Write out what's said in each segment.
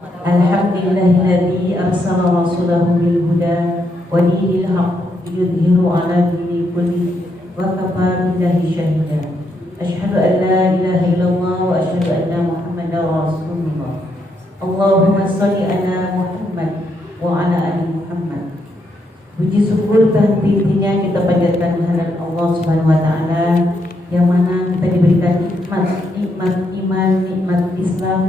Alhamdulillahilladzi arsala rasulahu bil huda wa dinil haqq liyudhhiru 'ala dini kulli wa kafa billahi shahida. Asyhadu an la ilaha illallah wa asyhadu anna Muhammadar rasulullah. Allahumma shalli ala Muhammad wa ala ali Muhammad. Puji syukur henti-hentinya kita panjatkan kehadirat Allah Subhanahu wa taala yang mana kita diberikan nikmat iman, nikmat Islam,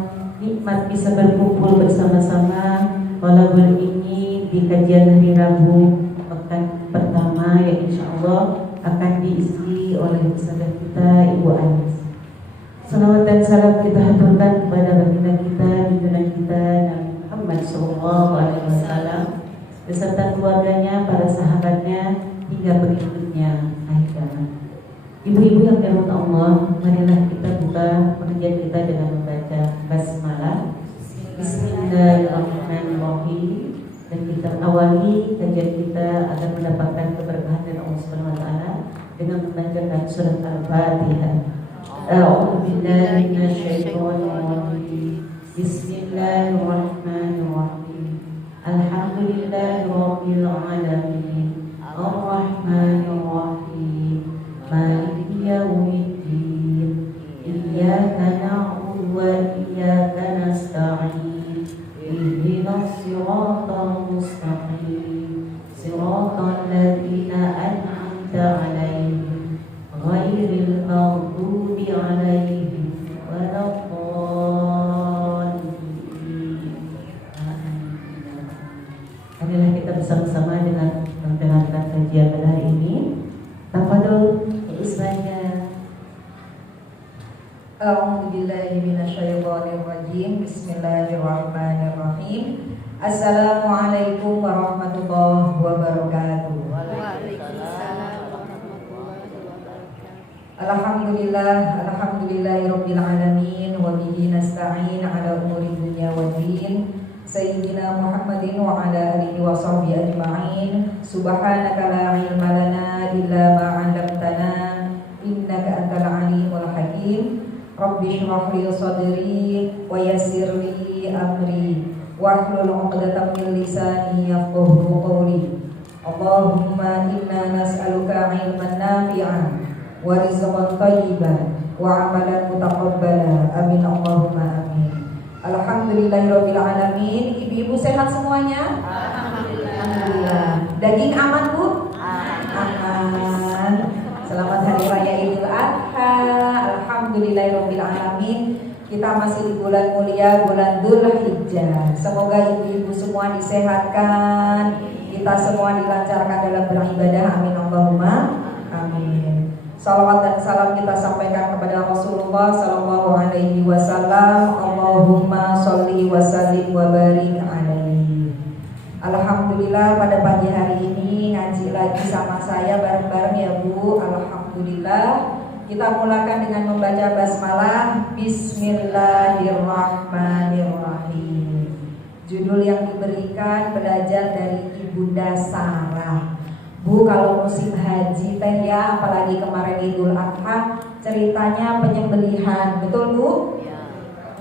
nikmat bisa berkumpul bersama-sama walaupun ini di kajian hari Rabu pekan pertama yang insya Allah akan diisi oleh sahabat kita Ibu Anis. Salawat dan salam kita haturkan kepada baginda kita, junjungan kita Nabi Muhammad SAW beserta keluarganya, para sahabatnya hingga pengikutnya akhir zaman. Ibu-ibu yang dirahmati Allah, marilah kita buka pengajian kita dengan membaca basmalah. Bismillahirrahmanirrahim. Dan kita awali kajian kita agar mendapatkan keberkahan dari Allah Subhanahu wa taala dengan membacakan surat Al-Fatihah. A'udzu billahi minasyaitonir rajim. Bismillahirrahmanirrahim. Alhamdulillahirabbil alamin. Arrahmanirrahim. Maliki yaumiddin. Iyyaka na'budu wa iyyaka nasta'in. Ihdinas siratal mustaqim. Siratal ladzina an'amta 'alaihim ghairil maghdubi 'alaihim waladdallin. Marilah kita bersama-sama dengan mendengarkan kajian pada hari ini. Tafadhol Israel. A'udzubillahi minasyaitonir rajim. Bismillahirrahmanirrahim. Assalamualaikum warahmatullahi wabarakatuh. Waalaikumsalam warahmatullahi wabarakatuh. Alhamdulillahirabbil alamin wa bihi nasta'in ala umuri dunya waddin. Sayyidina Muhammadin wa ala alihi wa sahbihi ajma'in. Subhanaka la ilma lana illa ma 'allamtana innaka antal alimul hakim. Rabbi shrah li sadri wa yassir li amri wahlul 'uqdatam min lisani yafqahu qawli. Allahumma inna nas'aluka 'ilman nafi'an wa rizqan thayyiban wa 'amalan mutaqabbala. Amin Allahumma amin. Alhamdulillahirabbil alamin. Ibu-ibu sehat semuanya? Alhamdulillah. Daging aman, Bu? Aman. Selamat hari raya Idul Adha. Alhamdulillahirabbil alamin. Kita masih di bulan mulia, bulan Dzulhijjah. Semoga ibu-ibu semua disehatkan, kita semua dilancarkan dalam beribadah. Amin Allahumma amin. Salawat dan salam kita sampaikan kepada Rasulullah sallallahu alaihi wasallam. Allahumma sholli wa sallim wa barik alaihi. Alhamdulillah pada pagi hari ini ngaji lagi sama saya bareng-bareng ya Bu. Alhamdulillah. Kita mulakan dengan membaca basmalah. Bismillahirrahmanirrahim. Judul yang diberikan belajar dari Ibunda Sarah. Bu, kalau musim haji teh ya, apalagi kemarin Idul Adha, ceritanya penyembelihan, betul Bu? Ya.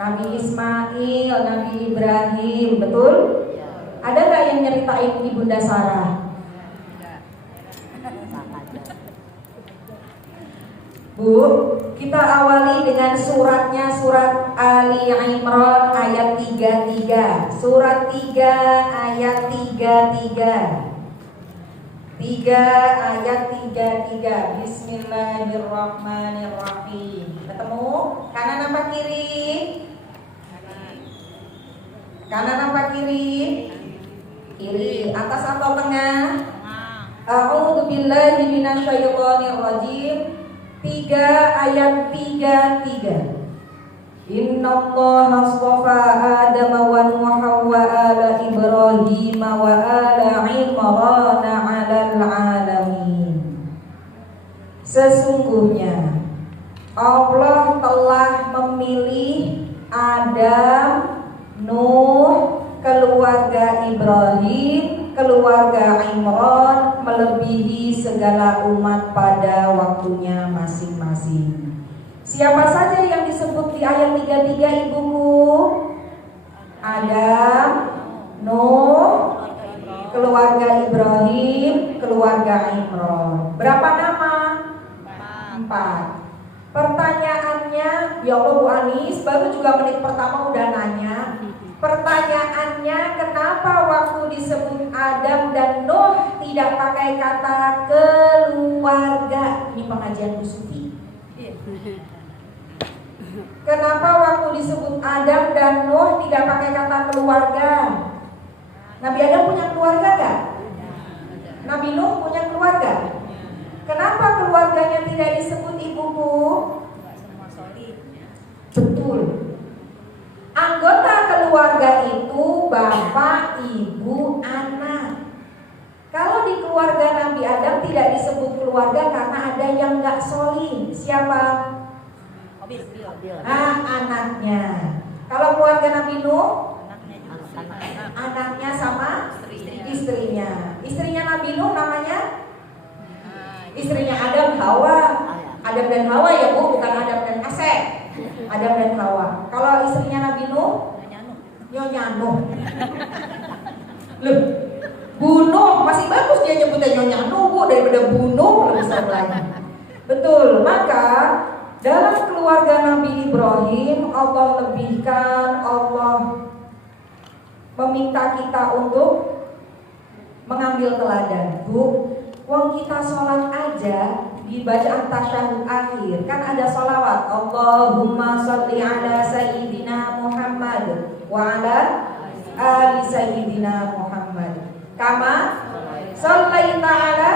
Nabi Ismail, Nabi Ibrahim, betul? Ya. Ada nggak yang nyeritain Ibunda Sarah? Bu, kita awali dengan suratnya, surat Ali Imran ayat 33. Surat 3 ayat 33. 3 ayat 33. Bismillahirrahmanirrahim. Ketemu? Kanan apa kiri? Kanan apa kiri? Kiri. Atas atau tengah? A'udzu billahi minasyaitonir rajim. 3 ayat 33. Innallaha astafa Adama wa Nuha wa ala Ibrahim wa ala Imran 'alal 'alamin. Sesungguhnya Allah telah memilih Adam, Nuh, keluarga Ibrahim, keluarga Imran melebihi segala umat pada waktunya masing-masing. Siapa saja yang disebut di ayat 33 ibuku? Adam, Nuh, keluarga Ibrahim, keluarga Imran. Berapa nama? 4. Pertanyaannya, ya Allah Bu Anis, baru juga menit pertama udah nanya. Pertanyaannya, kenapa waktu disebut Adam dan Nuh tidak pakai kata keluarga? Ini pengajian Bu Sufi. Kenapa waktu disebut Adam dan Nuh tidak pakai kata keluarga? Nabi Adam punya keluarga gak? Nabi Nuh punya keluarga? Kenapa keluarganya tidak disebut ibuku? Betul. Anggota keluarga itu bapak, ibu, anak. Kalau di keluarga Nabi Adam tidak disebut keluarga karena ada yang gak solih. Siapa? Anaknya. Kalau keluarga Nabi Nuh, anaknya sama istrinya. Istrinya Nabi Nuh namanya? Istrinya Adam, Hawa. Adam dan Hawa ya Bu, bukan Adam dan Asep. Adam dan Hawa. Kalau istrinya Nabi Nuh, Nyonya Nuh. Loh, bunuh masih bagus dia nyebutnya Nyonya Nuh Bu, daripada bunuh lebih serem lagi. Betul. Maka dalam keluarga Nabi Ibrahim, Allah lebihkan, Allah meminta kita untuk mengambil teladan. Bu, wong kita sholat aja di bacaan tasyahud akhir kan ada sholawat, Allahumma sholli ala sayyidina Muhammad wa ala ali sayyidina Muhammad kama shollaita ala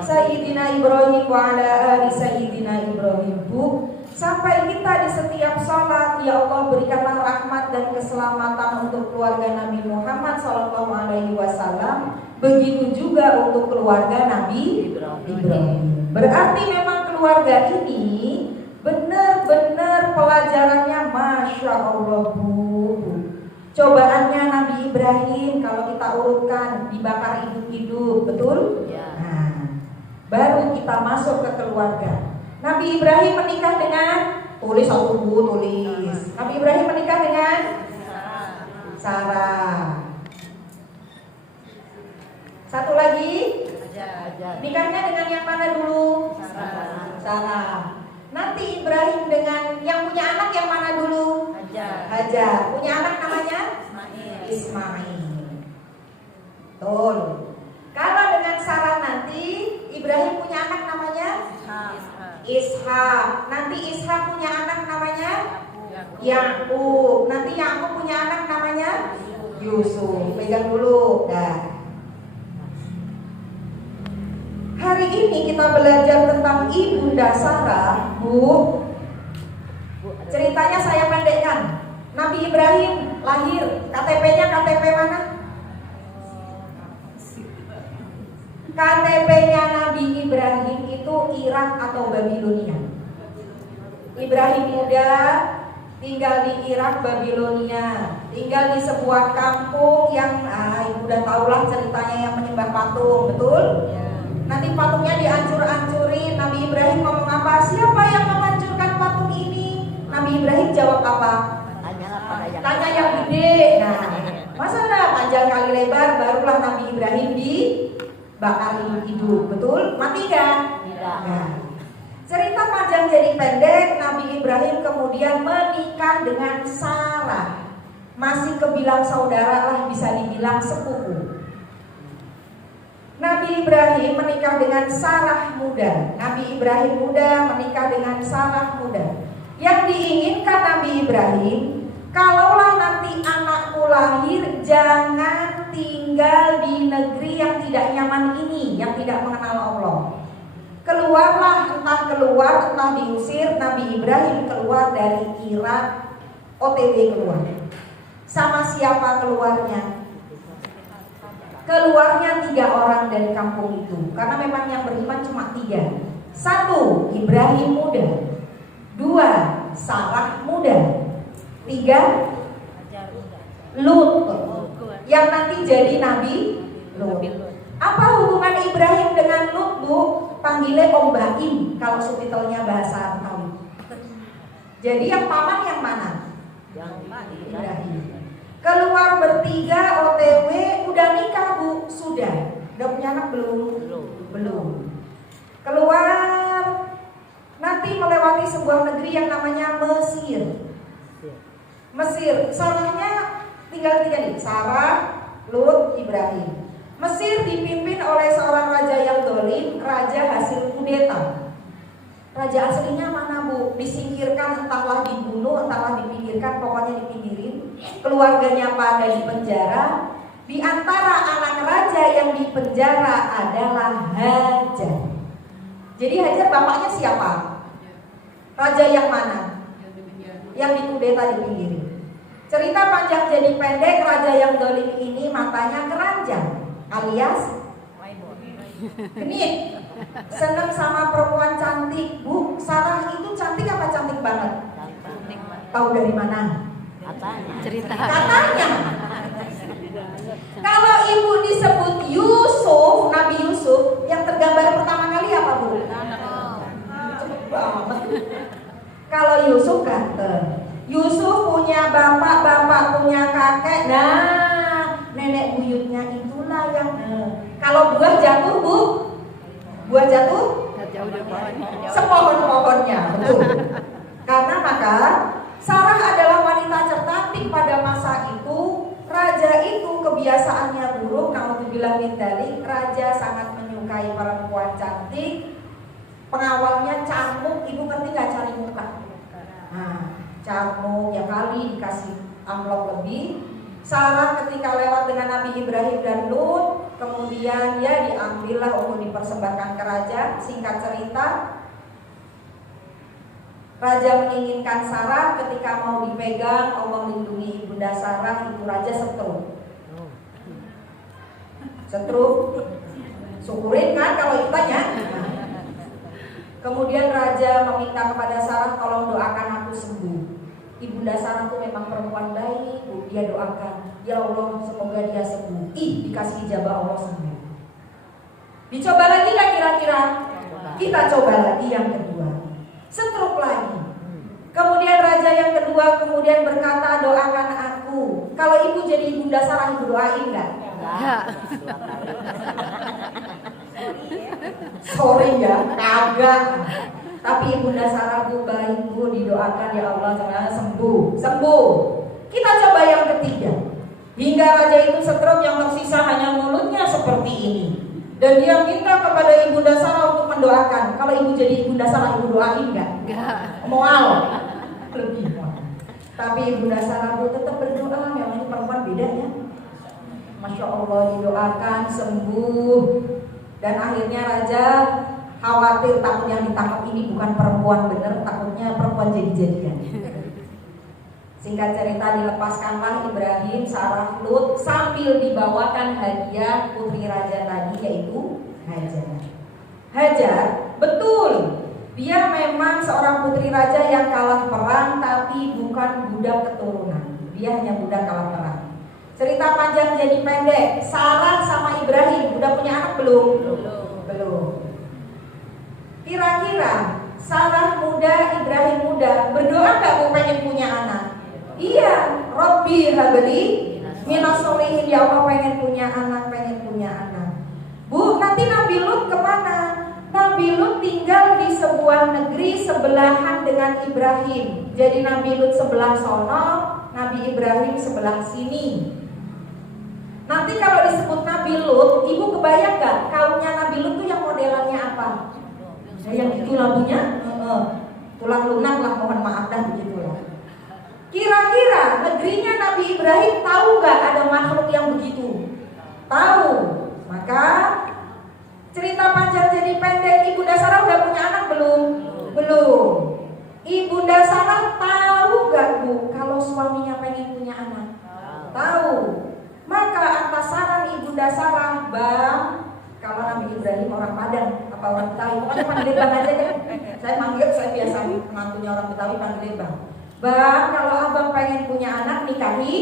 Sayyidina Ibrahim wa ala ali Sayyidina Ibrahim. Bu, sampai kita di setiap sholat, ya Allah berikanlah rahmat dan keselamatan untuk keluarga Nabi Muhammad Sallallahu Alaihi Wasallam. Begitu juga untuk keluarga Nabi Ibrahim. Berarti memang keluarga ini benar-benar pelajarannya Masya Allah Bu. Cobaannya Nabi Ibrahim kalau kita urutkan dibakar hidup-hidup, betul? Nah, baru kita masuk ke keluarga. Nabi Ibrahim menikah dengan, tulis satu Bu, tulis. Nabi Ibrahim menikah dengan Sarah. Satu lagi, nikahnya dengan yang mana dulu? Sarah. Nanti Ibrahim dengan yang punya anak yang mana dulu? Hajar. Punya anak namanya? Ismail. Betul. Kalau dengan Sarah nanti Ibrahim punya anak namanya Ishak. Nanti Ishak punya anak namanya Yakub. Nanti Yakub punya anak namanya Yusuf. Pegang dulu. Dah. Hari ini kita belajar tentang Ibunda Sarah, Bu. Ceritanya saya pendekkan. Nabi Ibrahim lahir, KTP-nya KTP mana? KTP-nya Nabi Ibrahim itu Irak atau Babilonia. Ibrahim muda tinggal di Irak, Babilonia. Tinggal di sebuah kampung yang ibu udah tahulah ceritanya yang menyembah patung, betul? Nanti patungnya dihancur-hancurin. Nabi Ibrahim ngomong apa? Siapa yang menghancurkan patung ini? Nabi Ibrahim jawab apa? Tanya yang gede. Nah, masa ada panjang kali lebar, barulah Nabi Ibrahim dibakar hidup, betul? Mati gak? Nah, cerita panjang jadi pendek. Nabi Ibrahim kemudian menikah dengan Sarah. Masih kebilang saudara lah, bisa dibilang sepupu. Nabi Ibrahim menikah dengan Sarah muda. Nabi Ibrahim muda menikah dengan Sarah muda. Yang diinginkan Nabi Ibrahim, kalaulah nanti anakku lahir, jangan tinggal di negeri yang tidak nyaman ini, yang tidak mengenal Allah. Keluarlah, entah keluar, entah diusir. Nabi Ibrahim keluar dari Irak, OTW keluar. Sama siapa keluarnya? Keluarnya 3 orang dari kampung itu. Karena memang yang beriman cuma 3. 1, Ibrahim muda. 2, Sarah muda. 3, Lut, yang nanti jadi Nabi Lut. Apa hubungan Ibrahim dengan Lut, Bu? Panggilnya Om Baim kalau subtitlenya bahasa Betawi. Jadi yang paman yang mana? Ibrahim. anak belum? Belum. Keluar, nanti melewati sebuah negeri yang namanya Mesir. Sarahnya tinggal 3 nih, Sarah, Lut, Ibrahim. Mesir dipimpin oleh seorang raja yang dolim, raja hasil kudeta. Raja aslinya mana bu? Disingkirkan, entahlah dibunuh, entahlah dipinggirkan, pokoknya dipinggirin. Keluarganya pada di penjara. Di antara anak raja yang di penjara adalah Hajar. Jadi Hajar bapaknya siapa? Raja yang mana? Yang dikudeta dipinggirin. Cerita panjang jadi pendek, raja yang dolim ini matanya keranjang alias genit. Seneng sama perempuan cantik. Bu, Sarah itu cantik apa cantik banget? Tahu dari mana? Cerita. Katanya. Kalau ibu disebut Yusuf, Nabi Yusuf, yang tergambar pertama kali apa bu? Cepet banget. Kalau Yusuf ganteng. Yusuf punya bapak punya kakek. Nah, nenek buyutnya itulah yang kalau buah jatuh bu, buah jatuh sepohon-pohonnya, betul. Karena maka Sarah adalah wanita cantik pada masa itu. Raja itu kebiasaannya buruk, naudzubillah min dzalik. Raja sangat menyukai perempuan cantik. Pengawalnya camuk, ibu ngerti gak cari muka? Nah, camuk ya kali dikasih amplop lebih. Sarah ketika lewat dengan Nabi Ibrahim dan Lut, kemudian ya diambillah untuk dipersembahkan ke raja. Singkat cerita, raja menginginkan Sarah. Ketika mau dipegang, Allah melindungi ibunda Sarah, itu raja setruk. Syukurin kan kalau ditanya. Kemudian raja meminta kepada Sarah, tolong doakan aku sembuh. Ibunda Sarah itu memang perempuan baik, Bu. Dia doakan, ya Allah semoga dia sembuh. Dikasih ijabah Allah sembuh. Dicoba lagi kan kira-kira? Kita coba lagi yang kedua. Setruk lagi. Kemudian raja yang kedua kemudian berkata, doakan aku. Kalau ibu jadi ibunda Sarah, ibu doain nggak? Sorry ya, kagak. Tapi ibunda Sarah bu baik bu, didoakan ya Allah jangan sembuh. Kita coba yang ketiga. Hingga raja itu stroke, yang tersisa hanya mulutnya seperti ini. Dan dia minta kepada ibunda Sarah untuk mendoakan. Kalau ibu jadi ibunda Sarah, ibu doain nggak? Mual. Lebih mual. Tapi ibunda Sarah bu tetap berdoa. Yang ini perempuan beda ya. Masya Allah, didoakan sembuh. Dan akhirnya raja khawatir, takut yang ditangkap ini bukan perempuan bener, takutnya perempuan jadi-jadian. Singkat cerita, dilepaskanlah Ibrahim, Sarah, Lut, sambil dibawakan hadiah putri raja tadi, yaitu Hajar. Hajar, betul, dia memang seorang putri raja yang kalah perang, tapi bukan budak keturunan. Dia hanya budak kalah perang. Cerita panjang jadi pendek. Sarah sama Ibrahim udah punya anak belum? Belum. Kira-kira Sarah muda, Ibrahim muda, berdoa gak bu pengen punya anak? Iya, Rabbi habli minas sholihin, ya Allah pengen punya anak. Bu, nanti Nabi Lut kemana? Nabi Lut tinggal di sebuah negeri sebelahan dengan Ibrahim. Jadi Nabi Lut sebelah sono, Nabi Ibrahim sebelah sini. Nanti kalau disebut Nabi Lut, ibu kebayang gak kaumnya Nabi Lut tuh yang modelannya apa? Yang itu lampunya tulang lunak lah, mohon maaf dah begitulah. Kira-kira negerinya Nabi Ibrahim tahu gak ada makhluk yang begitu? Tahu. Maka cerita panjang jadi pendek, ibunda Sarah udah punya anak belum? Belum. Ibunda Sarah tahu gak bu kalau suaminya pengen punya anak? Tahu. Maka atas saran ibunda Sarah, bang, kalau Nabi Ibrahim orang Padang apa orang Betawi, pokoknya panggil bang aja deh. Saya biasa menantunya orang Betawi panggil bang. Bang, kalau abang pengen punya anak, nikahi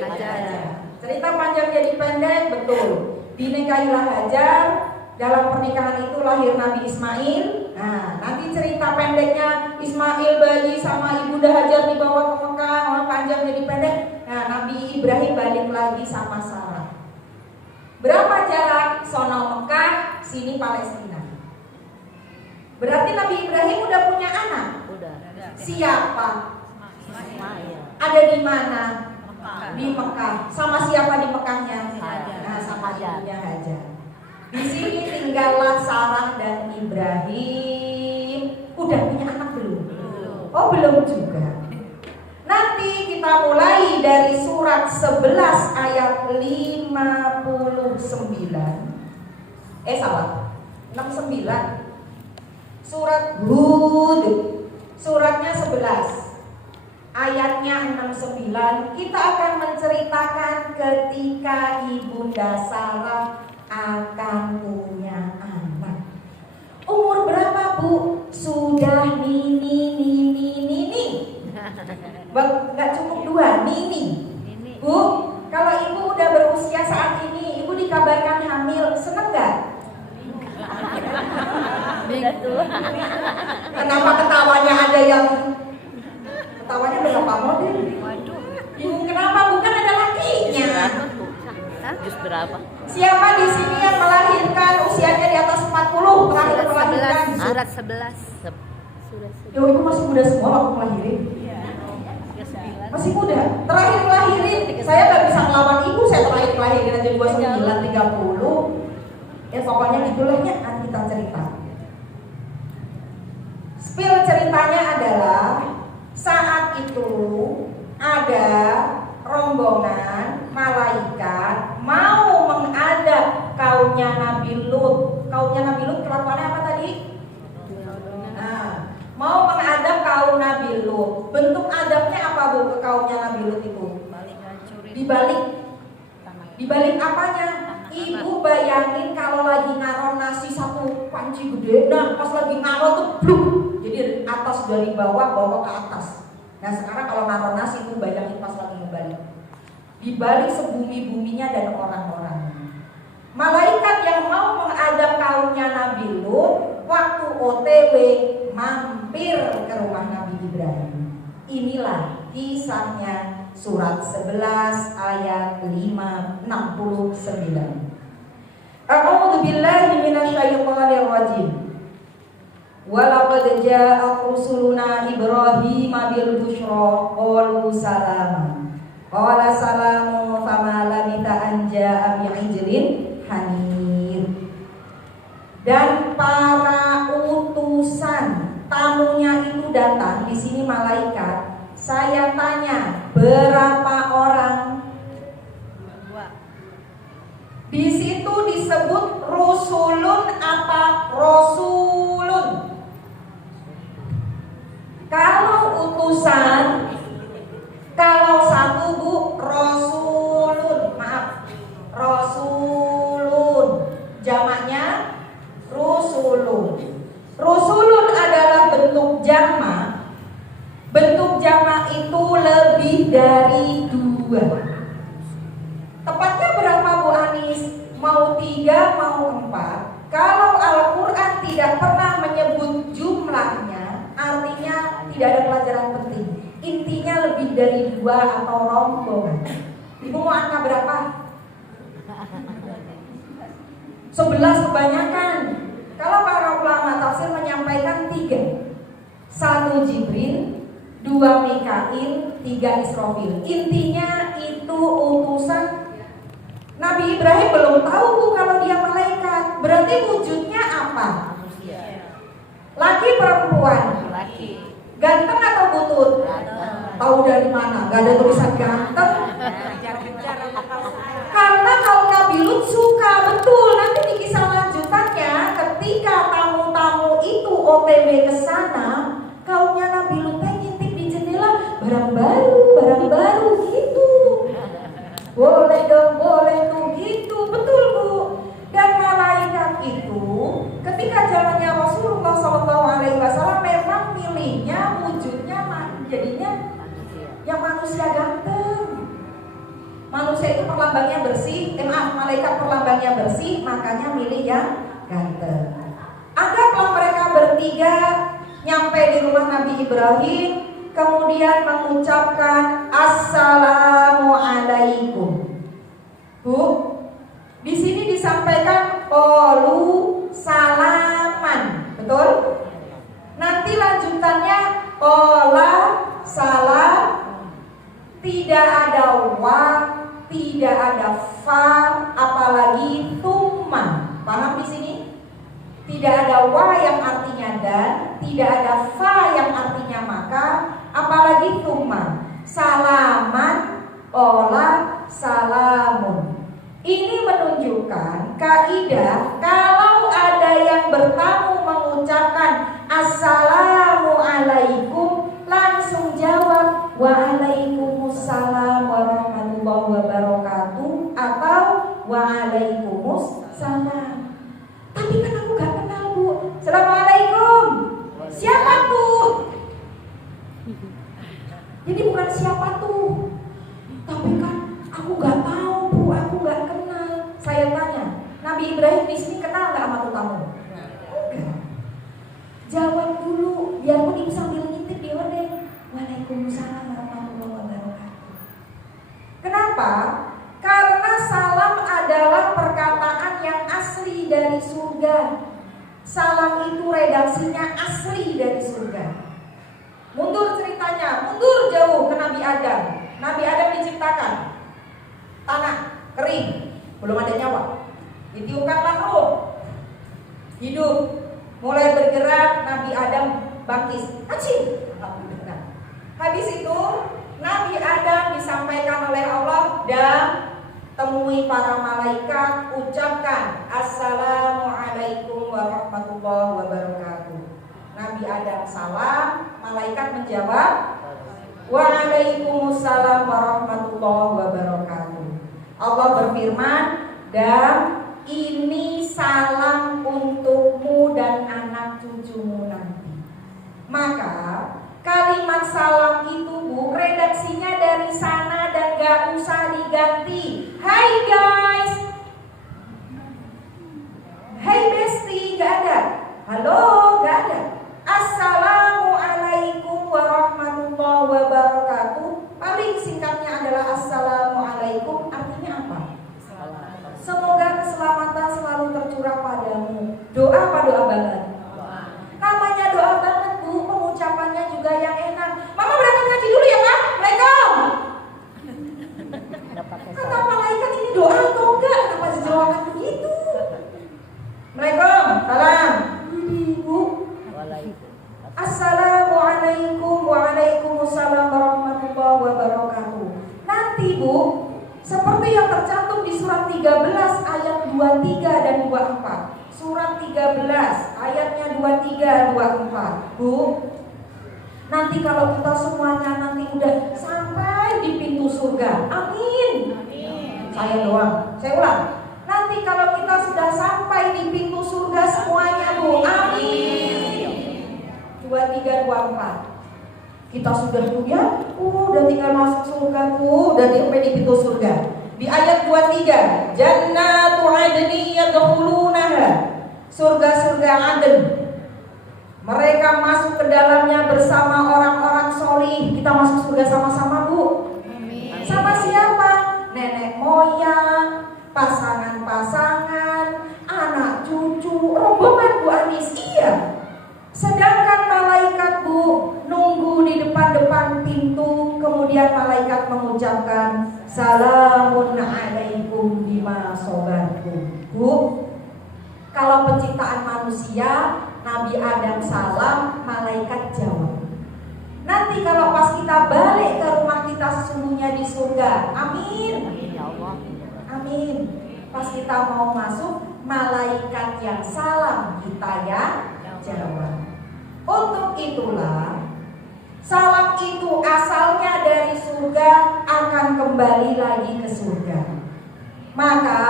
Hajar. Cerita panjang jadi pendek, betul. Dinikahilah Hajar. Dalam pernikahan itu lahir Nabi Ismail. Nah, nanti cerita pendeknya Ismail bayi sama ibunda Hajar dibawa ke Mekah, panjang jadi pendek. Nah, Nabi Ibrahim balik lagi sama Sarah. Berapa sini Palestina. Berarti Nabi Ibrahim udah punya anak. Udah. Siapa? Ismail. Ada di mana? Di Mekah. Sama siapa di Mekahnya? Nah, sama ibunya Hajar. Di sini tinggallah Sarah dan Ibrahim. Udah punya anak belum? Oh, belum juga. Nanti kita mulai dari surat 11 ayat 59. Salah. 69. Surat Hud. Suratnya 11. Ayatnya 69. Kita akan menceritakan ketika Ibunda Sarah akan punya anak. Umur berapa, Bu? Sudah nini. Gak cukup 2, nini. Bu, kalau ibu udah berusia saat ini, ibu dikabarkan hamil, seneng gak? Kenapa ketawanya ada yang ketawanya berapa model? Ibu kenapa? Bukan ada lakinya. Jus berapa? Siapa di sini yang melahirkan usianya di atas 40 terakhir melahirkan? Surat 11. Yo, ibu masih muda semua waktu melahirin. Masih muda. Terakhir melahirin, saya nggak bisa ngelawan ibu. Saya terakhir melahirin aja 29, 30. Ya pokoknya gitulah ya, nanti kita cerita. Spill ceritanya adalah saat itu ada rombongan malaikat mau mengadab kaumnya Nabi Lut. Kaumnya Nabi Lut kelakuannya apa tadi? Nah, mau mengadab kaum Nabi Lut. Bentuk adabnya apa, Bu, ke kaumnya Nabi Lut itu? Dibalik apanya? Ibu bayangin kalau lagi ngaron nasi satu panci gede, nah pas lagi ngaron tuh bluk, jadi atas dari bawah ke atas. Nah sekarang kalau ngaron nasi ibu bayangin pas lagi ngebalik, dibalik sebumi-buminya dan orang-orangnya. Malaikat yang mau mengadab kaumnya Nabi Lut waktu OTW mampir ke rumah Nabi Ibrahim. Inilah kisahnya. Surat 11 ayat 69. A'udzu billahi minasyaitonir rajim. Wa laqad jaa'a rusuluna Ibrahim bil busyra qalu salama. Qala salamu fama labitha an jaa'a bi'ijlin hanir. Dan para utusan tamunya itu datang, di sini malaikat. Saya tanya, berapa orang? Di situ disebut rusulun apa rasulun? Kalau utusan, kalau satu, Bu, rasulun. Maaf, rasulun. Jamaknya rusulun. Rusulun adalah bentuk jamak. Bentuk jamak itu lebih dari 2. Tepatnya berapa, Bu Anis? Mau 3, mau 4. Kalau Al-Quran tidak pernah menyebut jumlahnya, artinya tidak ada pelajaran penting. Intinya lebih dari 2 atau rombongan. Ibu mau angka berapa? 11 kebanyakan. Kalau para ulama tafsir menyampaikan 3. 1 Jibril, 2 Mikail, 3 Israfil. Intinya itu utusan. Nabi Ibrahim belum tahu, Bu, kalau dia malaikat. Berarti wujudnya apa? Laki perempuan? Laki. Ganteng atau butut? Tahu dari mana? Gak ada tulisan ganteng. Karena kalau Nabi Lut suka, betul. Nanti di kisah lanjutannya, ketika tamu-tamu itu OTW ke sana, kaumnya Nabi Lut ngintip di jendela, barang baru gitu. Boleh dong, boleh tuh gitu, betul, Bu. Dan malaikat itu ketika zamannya Rasulullah SAW memang milihnya wujudnya jadinya yang manusia ganteng. Manusia itu perlambangnya bersih, malaikat perlambangnya bersih, makanya milih yang ganteng. Anggaplah mereka bertiga nyampe di rumah Nabi Ibrahim, kemudian mengucapkan Assalamualaikum. Bu, di sini disampaikan qalu Tidak ada wa, tidak ada fa, apalagi thumma. Paham di sini? Tidak ada wa yang artinya dan, tidak ada fa yang artinya maka, apalagi thumma. Salaman, ola, salamun. Ini menunjukkan kaidah kalau ada yang bertamu mengucapkan assalamu alaikum, langsung jawab waalaikumsalam warahmatullahi wabarakatuh atau waalaikumsalam. Tapi kan aku gak kenal, Bu. Assalamualaikum. Siapa tuh? Jadi bukan siapa tuh, tapi kan aku gak tahu, Bu, aku gak kenal. Saya tanya, Nabi Ibrahim di sini kenal gak sama tuh kamu? Enggak. Jawab dulu, biarpun ibu sambil ngintip di hordeng. Waalaikumsalam warahmatullahi wabarakatuh. Kenapa? Karena salam adalah perkataan yang asli dari surga. Salam itu redaksinya asli dari surga. Mundur ceritanya, mundur jauh ke Nabi Adam. Nabi Adam diciptakan tanah, kering, belum ada nyawa. Ditiupkanlah roh, hidup, mulai bergerak. Nabi Adam bangkit, acing. Habis itu Nabi Adam disampaikan oleh Allah dan temui para malaikat, ucapkan assalamualaikum warahmatullahi wabarakatuh. Nabi Adam salam, malaikat menjawab waalaikumsalam warahmatullahi wabarakatuh. Allah berfirman, dan ini salam untukmu dan anak cucumu nanti. Maka kalimat salam itu, Bu, redaksinya dari sana dan gak usah diganti. Hai guys, hai bestie, gak ada. Halo, gak ada. Assalamualaikum warahmatullahi wabarakatuh. Paling singkatnya adalah assalamualaikum. Artinya apa? Semoga keselamatan selalu tercurah padamu. Doa apa doa banget? Namanya doa banget, Bu. Pengucapannya juga yang enak. Mama berangkat ngaji dulu ya, Pak. Assalamualaikum. Kata malaikat, ini doa atau enggak? Kenapa dijelaskan begitu? Assalamualaikum. Salam. Ibu. Assalamualaikum waalaikumsalam warahmatullahi wabarakatuh. Nanti, Bu, seperti yang tercantum di surat 13 ayat 23 dan 24. Surat 13 ayatnya 23 24. Bu, nanti kalau kita semuanya nanti udah sampai di pintu surga. Amin. Saya doang. Saya ulang. Nanti kalau kita sudah sampai di pintu surga semuanya, Bu. Amin. 23 24. Kita sudah ya, udah tinggal masuk surga tuh, udah sampai di pintu surga. Di ayat 23, jannatu adni yadkhulunaha, surga-surga Aden. Mereka masuk ke dalamnya bersama orang-orang solih. Kita masuk surga sama-sama, Bu. Amin. Sama siapa? Nenek moyang, pasangan-pasangan, anak cucu, rombongan Bu Anis. Iya. Sedangkan malaikat, Bu, nunggu di depan-depan pintu. Kemudian malaikat mengucapkan salamun alaikum bima sabartum. Bu, kalau penciptaan manusia, Nabi Adam salam, malaikat jawab. Nanti kalau pas kita balik ke rumah kita sesungguhnya di surga, amin. Amin. Pas kita mau masuk, malaikat yang salam, kita yang jawab. Untuk itulah salam itu asalnya dari surga, akan kembali lagi ke surga. Maka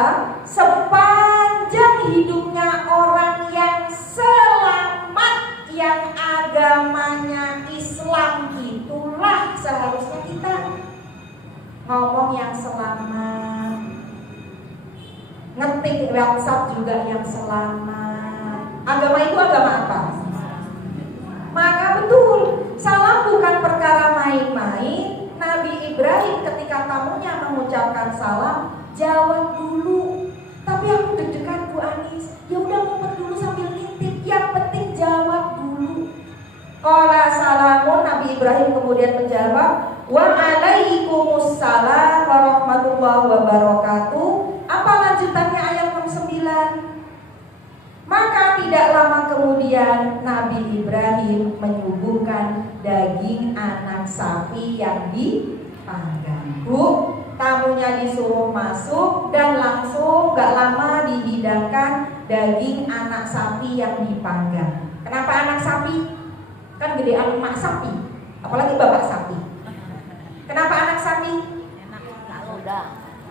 sepanjang hidupnya orang yang selamat, yang agamanya Islam, itulah seharusnya kita ngomong yang selamat, ngetik WhatsApp juga yang selamat. Agama itu agama apa? Maka betul, salam bukan perkara main-main. Nabi Ibrahim ketika tamunya mengucapkan salam, jawab dulu. Tapi aku deg-degan, Bu Anis. Ya udah ngumpet dulu sambil ngintip. Yang penting jawab dulu. Qala salamun, Nabi Ibrahim kemudian menjawab, wa alaikumussalam Nabi Ibrahim menyuguhkan daging anak sapi yang dipanggang. Bu, tamunya disuruh masuk dan langsung gak lama dihidangkan daging anak sapi yang dipanggang. Kenapa anak sapi? Kan gedean emak sapi, apalagi bapak sapi. Kenapa anak sapi? Enak, muda.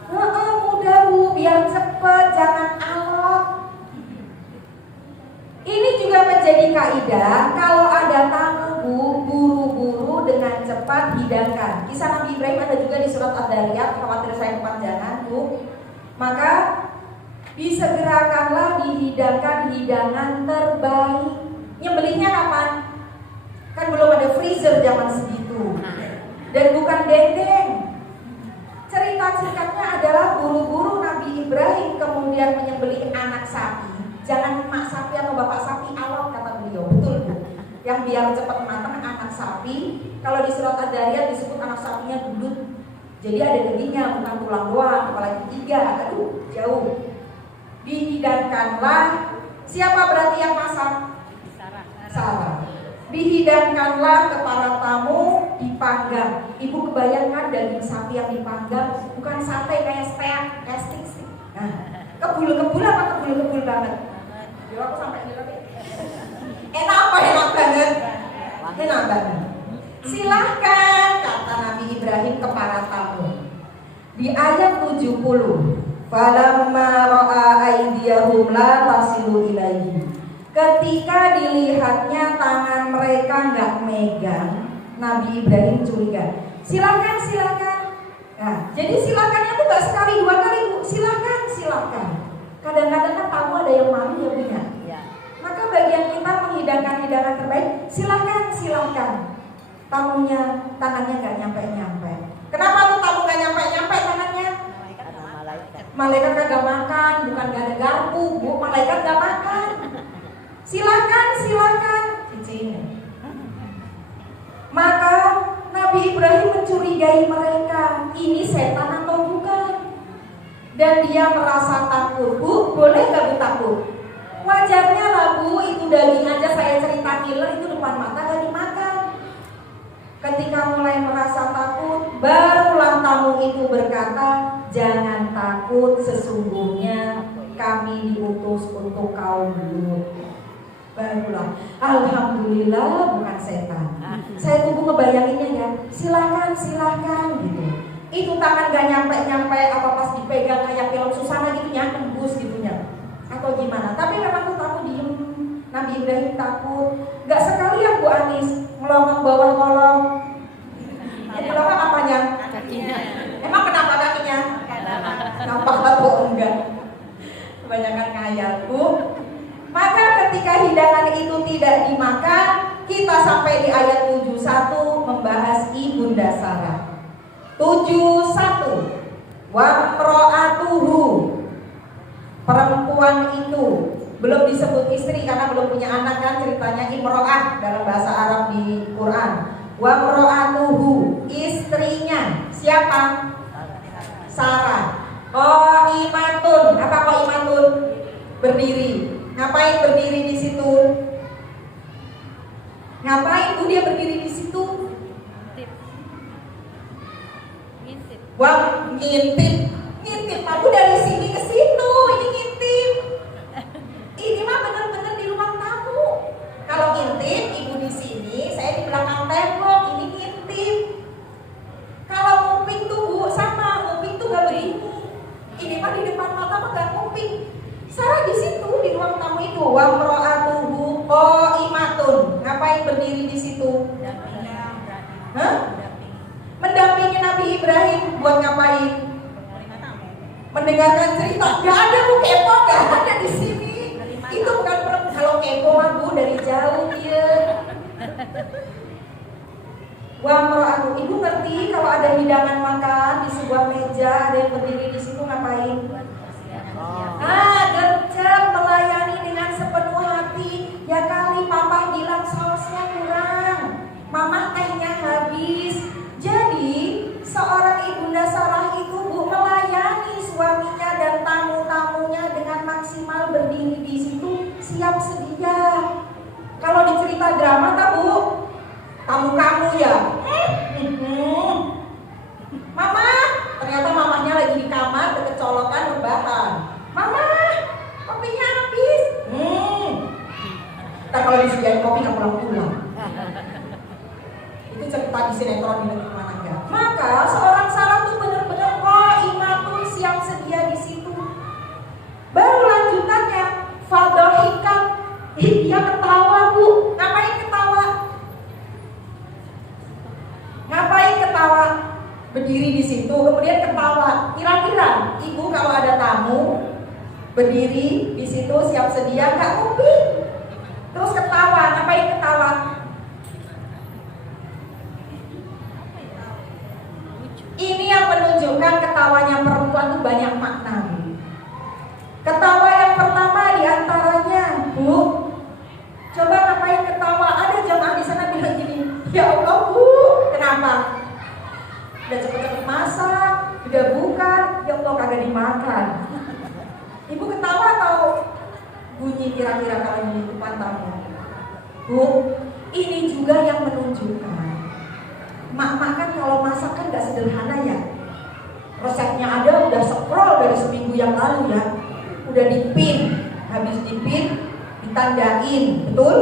Muda Bu, biar cepet, jangan alot. Ini juga menjadi kaidah, kalau ada tamu Bu, buru-buru dengan cepat hidangkan. Kisah Nabi Ibrahim ada juga di surat Ad-Dariyat, khawatir saya kepanjangan Bu. Maka disegerakanlah dihidangkan hidangan terbaik. Nyembelihnya kapan? Kan belum ada freezer zaman segitu. Dan bukan dendeng. Cerita singkatnya adalah buru-buru Nabi Ibrahim kemudian menyembelih anak sapi. Jangan emak sapi atau bapak sapi, alot kata beliau. Betul Bu. Yang biar cepat matang anak sapi. Kalau di surat Ad-Dariyat disebut anak sapinya bulut. Jadi ada dagingnya, bukan tulang doang, apalagi 3. Aduh, jauh. Dihidangkanlah. Siapa berarti yang masak? Sarah. Dihidangkanlah kepada tamu, dipanggang. Ibu kebayangkan daging sapi yang dipanggang, bukan sate kayak steak, kayak stick. Nah, kebul-kebul apa kebul-kebul banget? Ya aku sampai gila deh. Enak apa? Enak banget. Enak banget. Silahkan, kata Nabi Ibrahim kepada tamu. Di ayat 70, falamma ra'a aydiyahum la tasilu ilaihi. Ketika dilihatnya tangan mereka nggak megang, Nabi Ibrahim curiga. Silakan. Nah, jadi silakannya tuh nggak sekali 2 kali Bu. Silakan. Kadang-kadang kan tamu ada yang malu ya Bu ya. Maka bagian kita menghidangkan hidangan terbaik. Silakan. Tamunya tangannya nggak nyampe. Kenapa tuh tamu nggak nyampe tangannya? Malaikat kagak makan, bukan gak ada garpu Bu. Malaikat nggak makan. Silakan, cicinya. Maka Nabi Ibrahim mencurigai mereka, ini setan atau bukan? Dan dia merasa takut. Bu, boleh gak Bu takut? Wajarnya lah Bu, itu daging aja saya cerita killer itu depan mata gak dimakan. Ketika mulai merasa takut, barulah tamu itu berkata, jangan takut, sesungguhnya kami diutus untuk kaum Lut. Barulah, alhamdulillah bukan setan. Saya tunggu ngebayanginnya ya. Silakan gitu. Itu tangan gak nyampe apa pas dipegang kayak film Susana gitu nyambus gitunya. Atau gimana? Tapi memang tuh tamu diem. Nabi Ibrahim takut. Gak sekali ya Bu Anis melongok bawah kolong. Jadi melongok apanya? Kakinya. Emang kenapa kakinya? Nampak atau enggak? Kebanyakan ngayal Bu. Maka ketika hidangan itu tidak dimakan, kita sampai di ayat 71 membahas Ibunda Sarah. 71 Wamro'atuhu, perempuan itu belum disebut istri karena belum punya anak kan, ceritanya imro'ah dalam bahasa Arab di Quran. Wamro'atuhu, istrinya siapa? Sarah. Qaimatun, apa qaimatun? Berdiri. Ngapain berdiri di situ? Ngapain Bu dia berdiri di situ? Ngintip. Wah, ngintip. Aku dari sini ke situ, ini ngintip. Ini mah bener-bener di ruang tamu. Kalau ngintip, Ibu di sini, saya di belakang tembok, ini ngintip. Kalau nguping tuh Bu, sama nguping tuh gak berini. Ini mah di depan mata mah gak nguping. Sarah di situ di ruang tamu itu. Wa mra'atuhu qaimatun. Ngapain berdiri di situ? Mendampingi Nabi Ibrahim buat ngapain? Mendengarkan cerita. Gak ada Bu, kepo gak ada di sini. Itu bukan perempuan. Kalau kepo mah Bu dari jauh dia. Wa mra'atuhu. Ibu ngerti kalau ada hidangan makan di sebuah meja, ada yang berdiri di situ ngapain? Gercep melayani dengan sepenuh hati. Ya kali papa bilang sausnya kurang, mama tehnya habis. Jadi seorang Ibunda Sarah itu Bu melayani suaminya dan tamu-tamunya dengan maksimal, berdiri di situ siap sedia. Kalau diceritakan Instagram tak Bu? Kamu ya? Mama, ternyata mamahnya lagi di kamar kecolokan rebahan. Mama, kopinya habis. Ntar kalau disediain kopi nggak pulang-pulang. Itu cerita di sinetron di negeri mana enggak. Maka seorang Sarah tuh benar-benar qaimatun, siap sedia di situ. Baru lanjutannya, fadhahikat. Dia ketawa Bu. Ngapain ketawa? Ngapain ketawa? Berdiri di situ, kemudian ketawa. Kira-kira ibu kalau ada tamu berdiri di situ siap sedia nggak kopi, terus ketawa, ngapain ketawa? Ini yang menunjukkan ketawanya perempuan itu banyak makna. Ketawa yang pertama diantaranya, Bu, coba ngapain ketawa? Ada jamaah di sana bilang gini, ya Allah Bu, kenapa? Udah cepet-cepet masak, udah buka, ya Allah kagak dimakan. Ibu ketawa atau bunyi kira-kira kalau ini depan tamu? Bu, ini juga yang menunjukkan mak-mak kan kalau masak kan gak sederhana ya. Resepnya ada, udah scroll dari seminggu yang lalu ya. Udah dipin, habis dipin ditandain, betul?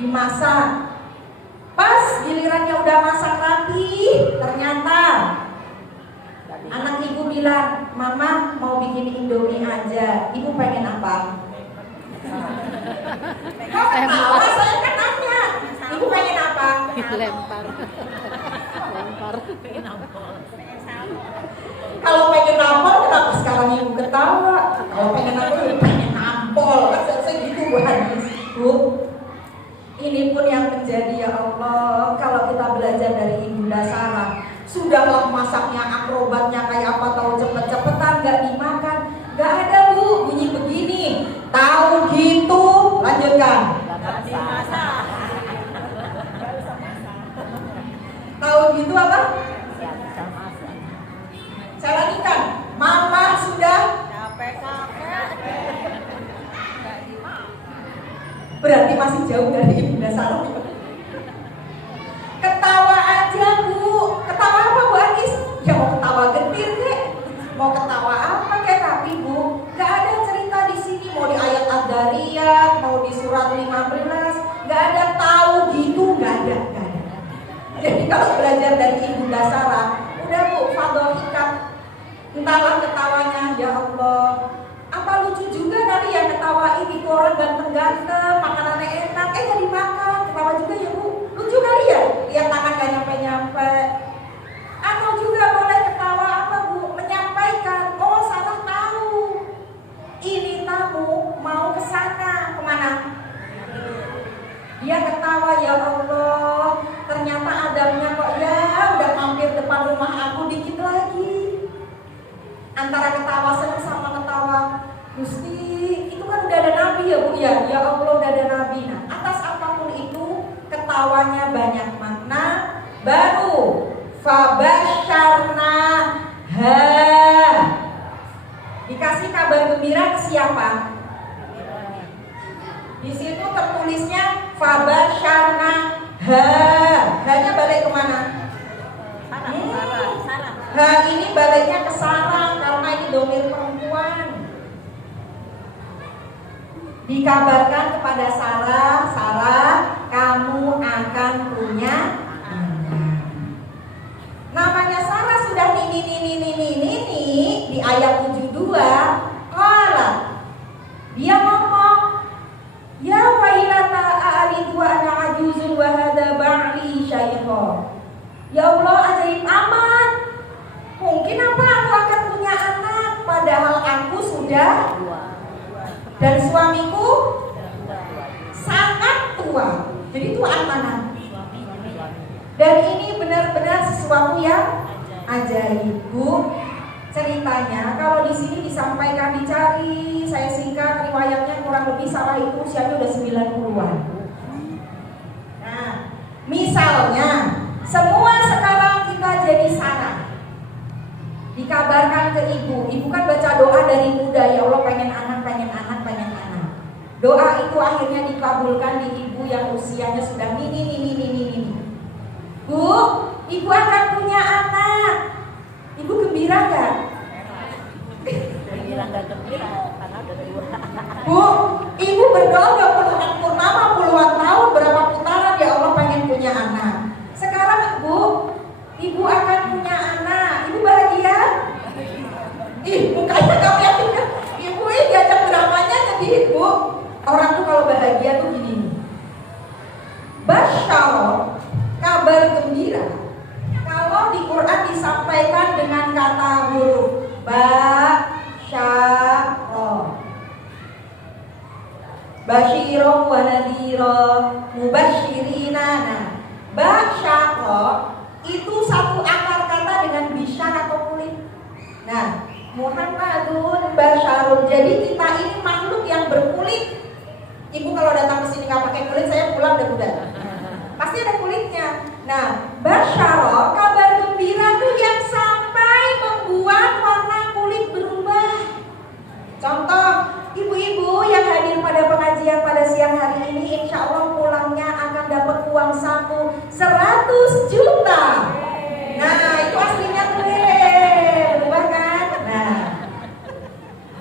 Dimasak. Pas gilirannya udah masak rapi, ternyata anak ibu bilang, Mama mau bikin Indomie aja. Ibu pengen apa? Kau ketawa, saya kan nanya. Ibu pengen apa? Lempar. Kalau pengen nampol, kenapa sekarang ibu ketawa? Kalau pengen nampol, pengen nampol. Kan saya gitu Bu Hadis. Bu, ini pun yang terjadi ya Allah. Kalau kita belajar dari Ibunda Sarah, sudahlah masaknya akrobatnya kayak apa, tahu cepet-cepetan gak dimakan. Gak ada Bu, bunyi begini. Tahu gitu, lanjutkan. Tahu gitu apa? Saya lanjutkan. Mama sudah berarti masih jauh dari Ibunda Sarah. Ketawa aja Bu. Ketawa apa Bu Adis? Ya mau ketawa getir kek, mau ketawa apa kek, tapi Bu gak ada cerita di sini. Mau di ayat Ad-Dariyat, mau di surat 15, gak ada tahu gitu, gak ada. Jadi kalau belajar dari Ibunda Sarah, udah Bu, fadhahikat. Entahlah ketawanya, ya Allah. Apa lucu juga kali ya ketawain itu orang ganteng-ganteng, makanannya enak, gak dimakan. Ketawa juga ya Bu, lucu kali ya, lihat tangan gak nyampe-nyampe. Atau juga boleh ketawa apa Bu, menyampaikan, oh Sarah tahu ini tamu mau kesana, kemana? Dia ketawa, ya Allah, ternyata adabnya kok ya udah mampir depan rumah aku dikit lagi. Antara ketawa senang sama ketawa, Gusti, itu kan udah ada nabi ya Bu ya. Ya Allah udah ada nabi. Nah, atas apapun itu ketawanya banyak makna. Baru fabasyarna ha. Dikasih kabar gembira ke siapa? Di situ tertulisnya fabasyarna ha. Ha-nya balik kemana? Ha ini baliknya ke Sarah karena ini domir perempuan. Dikabarkan kepada Sarah, Sarah, kamu akan punya anak. Namanya Sarah sudah nini di ayat 72. Qala, dia ngomong, ya wailata a'alidu wa ana ajuzun wa hadza ba'li syaikha. Ya Allah, ajaib amat. Mungkin apa aku akan punya anak padahal aku sudah dan suamiku sangat tua. Jadi tuaan mana? Dan ini benar-benar sesuatu yang ajaib Bu. Ceritanya kalau di sini disampaikan, dicari, saya singkat riwayatnya kurang lebih Sarah itu usianya udah 90-an. Nah, misalnya semua sekarang kita jadi Sarah. Dikabarkan ke ibu kan baca doa dari muda, ya Allah pengen anak. Doa itu akhirnya dikabulkan di ibu yang usianya sudah ini. Bu, ibu akan punya anak. Ibu gembira gak? Gembira nggak gembira karena udah tua. Bu, ibu berdoa udah puluhan purnama, puluhan tahun, berapa putaran ya Allah pengen punya anak. Sekarang bu, ibu akan punya anak. Ibu bahagia? Ih, mukanya kamu yakin kan? Ibu ini diajak dramanya jadi ibu. Orang tuh kalau bahagia tuh gini. Basyara, kabar gembira. Kalau di Quran disampaikan dengan kata huruf basyara. Basyira wa nadhira mubasyirina. Nah, basyara itu satu akar kata dengan bisyar atau kulit. Nah, Muhammadun basyarun. Jadi kita ini makhluk yang berkulit. Ibu kalau datang ke sini nggak pakai kulit, saya pulang udah. Pasti ada kulitnya. Nah, basyara kabar gembira tuh yang sampai membuat warna kulit berubah. Contoh, ibu-ibu yang hadir pada pengajian pada siang hari ini, insya Allah pulangnya akan dapat uang saku 100 juta. Nah, itu aslinya tuh berubah kan?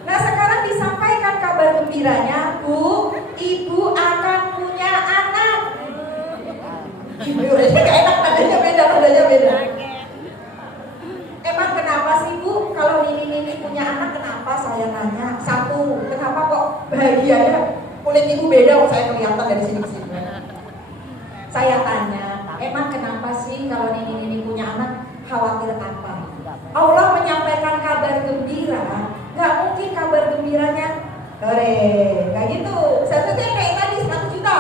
Nah sekarang disampaikan kabar gembiranya, Bu, ibu akan punya anak. Ibu udah gak enak, nadanya beda. Emang kenapa sih Bu, kalau Nini punya anak kenapa saya nanya? Satu, kenapa kok bahagianya kulit ibu beda? Oh, saya kelihatan dari sini ke sini. Saya tanya, emang kenapa sih kalau Nini punya anak khawatir apa? Allah menyampaikan kabar gembira, gak mungkin kabar gembiranya gak gitu. Seharusnya kayak tadi 100 juta,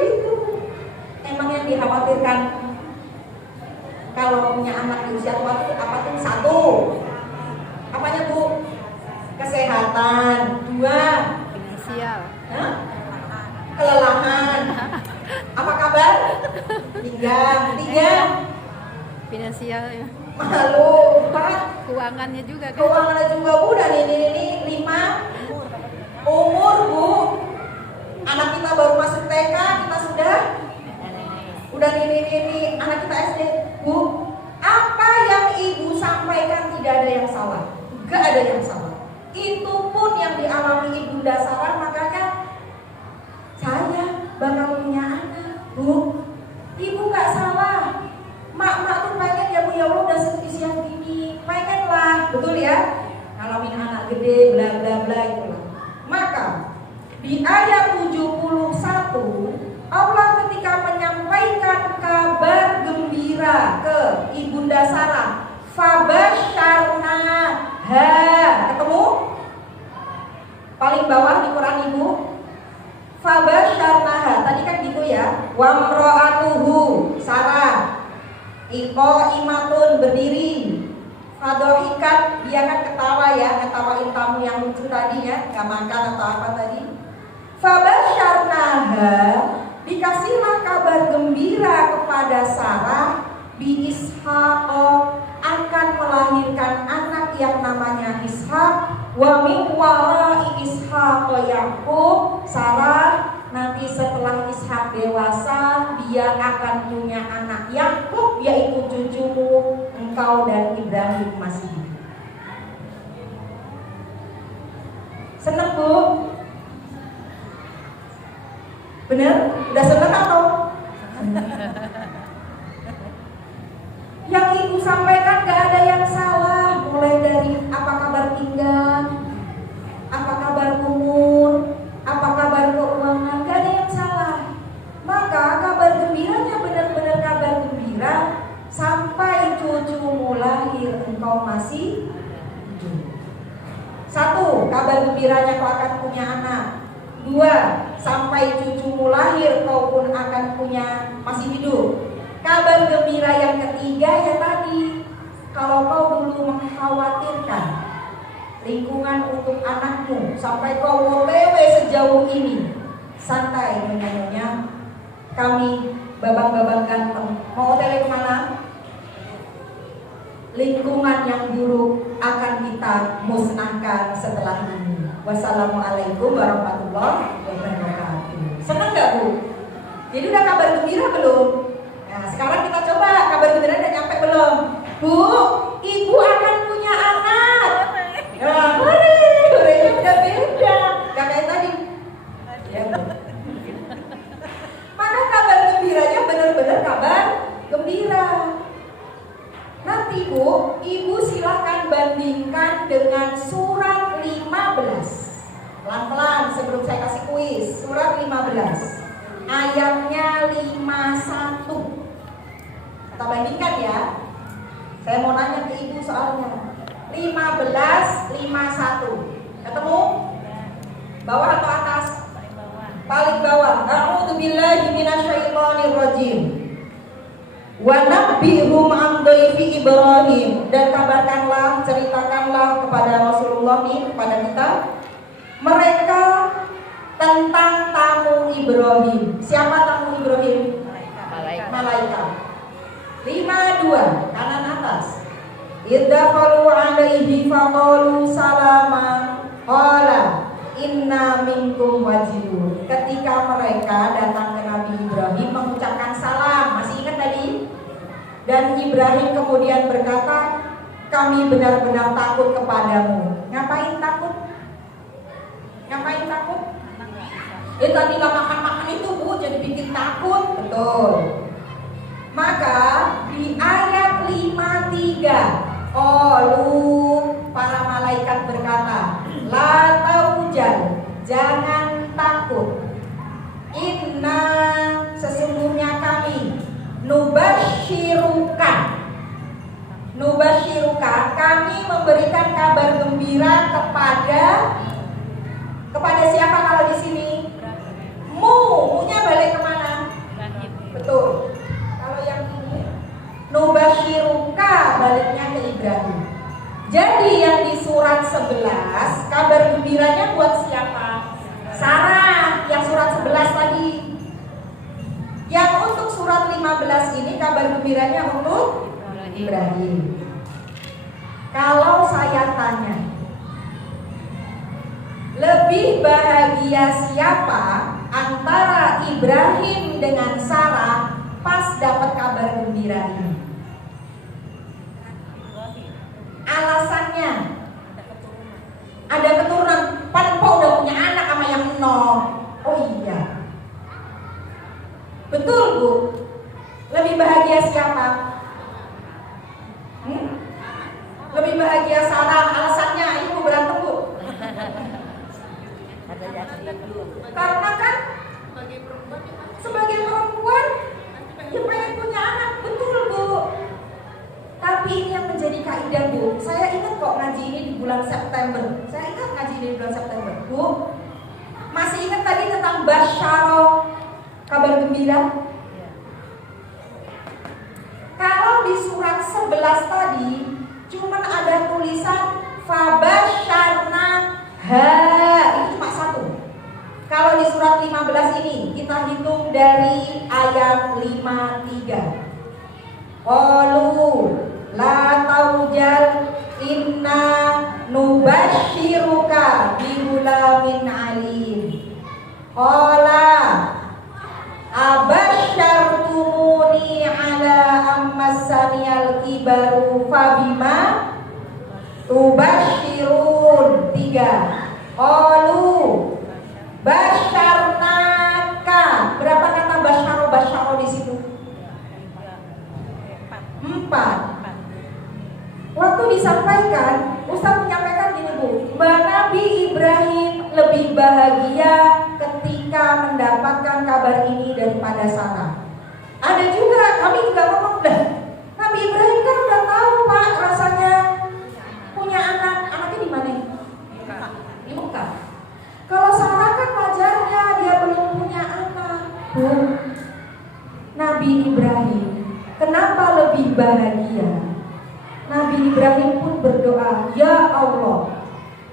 gitu. Emang yang dikhawatirkan kalau punya anak di usia tua itu apa tuh? Satu, apanya Bu? Kesehatan. Dua, Finansial. kelelahan. Apa kabar? Tiga, Finansial ya. malu. Empat, Keuangannya juga kan. keuangannya juga Bu. Dan ini 5, umur Bu. Anak kita baru masuk TK, kita sudah ini anak kita SD. Bu, apa yang ibu sampaikan tidak ada yang salah, gak ada yang salah. Itu pun yang dialami Ibunda Sarah, makanya saya bakal punya anak. Bu, ibu gak salah. Mak tuh pengen ya Bu, ya Allah udah usia gini, pengen lah, betul ya, ngalamin anak gede bla bla bla itulah. Maka di ayat 71 Allah ketika menyampaikan kabar gembira ke Ibunda Sarah, fabasyarnaha, ketemu paling bawah di Quran Ibu, fabasyarnaha tadi kan gitu ya, wamro'atuhu Sarah imatun berdiri, fadohikat dia kan ketawa ya, ketawain tamu yang lucu tadi ya, gak makan atau apa tadi. Fabasyarnaha, dikasihlah kabar gembira kepada Sarah bi Ishaq, akan melahirkan anak yang namanya Ishaq, wa min wara'i Ishaq Yaqub. Sarah nanti setelah Ishak dewasa, dia akan punya anak Yakub, yaitu cucumu, engkau dan Ibrahim masih hidup. Seneng Bu? Bener? Udah seneng atau? Yang ibu sampaikan gak ada yang salah. Mulai dari apa kabar pinggang, apa kabar umur, apa kabar keuangan, gak ada yang salah. Maka kabar gembiranya benar-benar kabar gembira. Sampai cucumu lahir engkau masih hidup. Satu, kabar gembiranya kau akan punya anak. Dua, sampai cucumu lahir kau pun akan punya masih hidup. Kabar gembira yang ketiga ya tadi, kalau kau dulu mengkhawatirkan lingkungan untuk anakmu sampai kau OTW sejauh ini, santai nyonya, kami babang-babang ganteng mau OTW kemana? Lingkungan yang buruk akan kita musnahkan setelah ini. Wassalamualaikum warahmatullahi wabarakatuh. Senang nggak Bu? Jadi udah kabar gembira belum? Nah sekarang kita coba kabar gembira udah nyampe belum? Bu, ibu akan punya anak. Nah, hurenya udah beda. Gak kayak tadi. Ya Bu. Maka kabar gembiranya benar-benar kabar gembira. Nanti Bu, ibu silahkan bandingkan dengan surat 15. Pelan-pelan sebelum saya kasih kuis. Surat 15 ayatnya 51. Kita bandingkan ya. Saya mau nanya ke ibu soalnya. 15, 51. Ketemu? Bawah atau atas? Paling bawah. A'udzubillahi minasyaitonirrajim. Wa nabbihum an dhaifi Ibrahim, dan kabarkanlah, ceritakanlah kepada Rasulullah nih, kepada kita, mereka tentang tamu Ibrahim. Siapa tamu Ibrahim? Malaikat. 52 kanan atas. Idzafalu alaihi faqalu salama qala inna minkum wajibun. Ketika mereka datang ke Nabi Ibrahim mengucapkan salam, masih ingat tadi? Dan Ibrahim kemudian berkata, kami benar-benar takut kepadamu. Ngapain takut? Ngapain takut? Tadi gak makan-makan itu Bu, jadi bikin takut. Betul. Maka di ayat 53, para malaikat berkata, la taujal, jangan takut. Inna, sesungguhnya kami, nubashiruka, kami memberikan kabar gembira kepada siapa kalau di sini? Mu-nya balik kemana? Betul. Kalau yang ini nubashiruka baliknya ke Ibrahim. Jadi yang di surat 11 kabar gembiranya buat siapa? Sarah, yang surat 11 tadi. Yang untuk surat 15 ini kabar gembiranya untuk Ibrahim. Kalau saya tanya, lebih bahagia siapa antara Ibrahim dengan Sarah pas dapat kabar gembira ini? Alasannya ada keturunan. Pan udah punya anak sama yang nol. Oh iya, betul Bu. Lebih bahagia siapa? Lebih bahagia Sarah. Alasannya ibu berantem Bu. Karena kan sebagai perempuan ya pengen punya anak. Betul Bu. Tapi ini yang menjadi kaidah Bu. Saya ingat kok ngaji ini di bulan September. Saya ingat ngaji ini di bulan September Bu. Masih ingat tadi tentang basyaro, kabar gembira? Kalau di surat 11 tadi cuman ada tulisan fabasyarna ha, itu cuma satu. Kalau di surat 15 ini kita hitung dari ayat 53. Qalu la taujal inna nubashiruka bihulamin alim. Qala abasyartumuni ala ammasaniyal kibaru fabima tubashirun. 3. Qalu basyarnaka. Berapa kata basyaro di situ? 4. Waktu disampaikan, Ustaz menyampaikan gini Bu, Mbak Nabi Ibrahim lebih bahagia ketika mendapatkan kabar ini daripada Sarah. Ada juga, kami juga ngomong, Nabi Ibrahim kan udah tahu Pak rasanya punya anak. Anaknya di mana? Di Mekah. Kalau Sarah kan wajarnya dia belum punya anak. Bu, Nabi Ibrahim kenapa lebih bahagia? Nabi Ibrahim pun berdoa, ya Allah,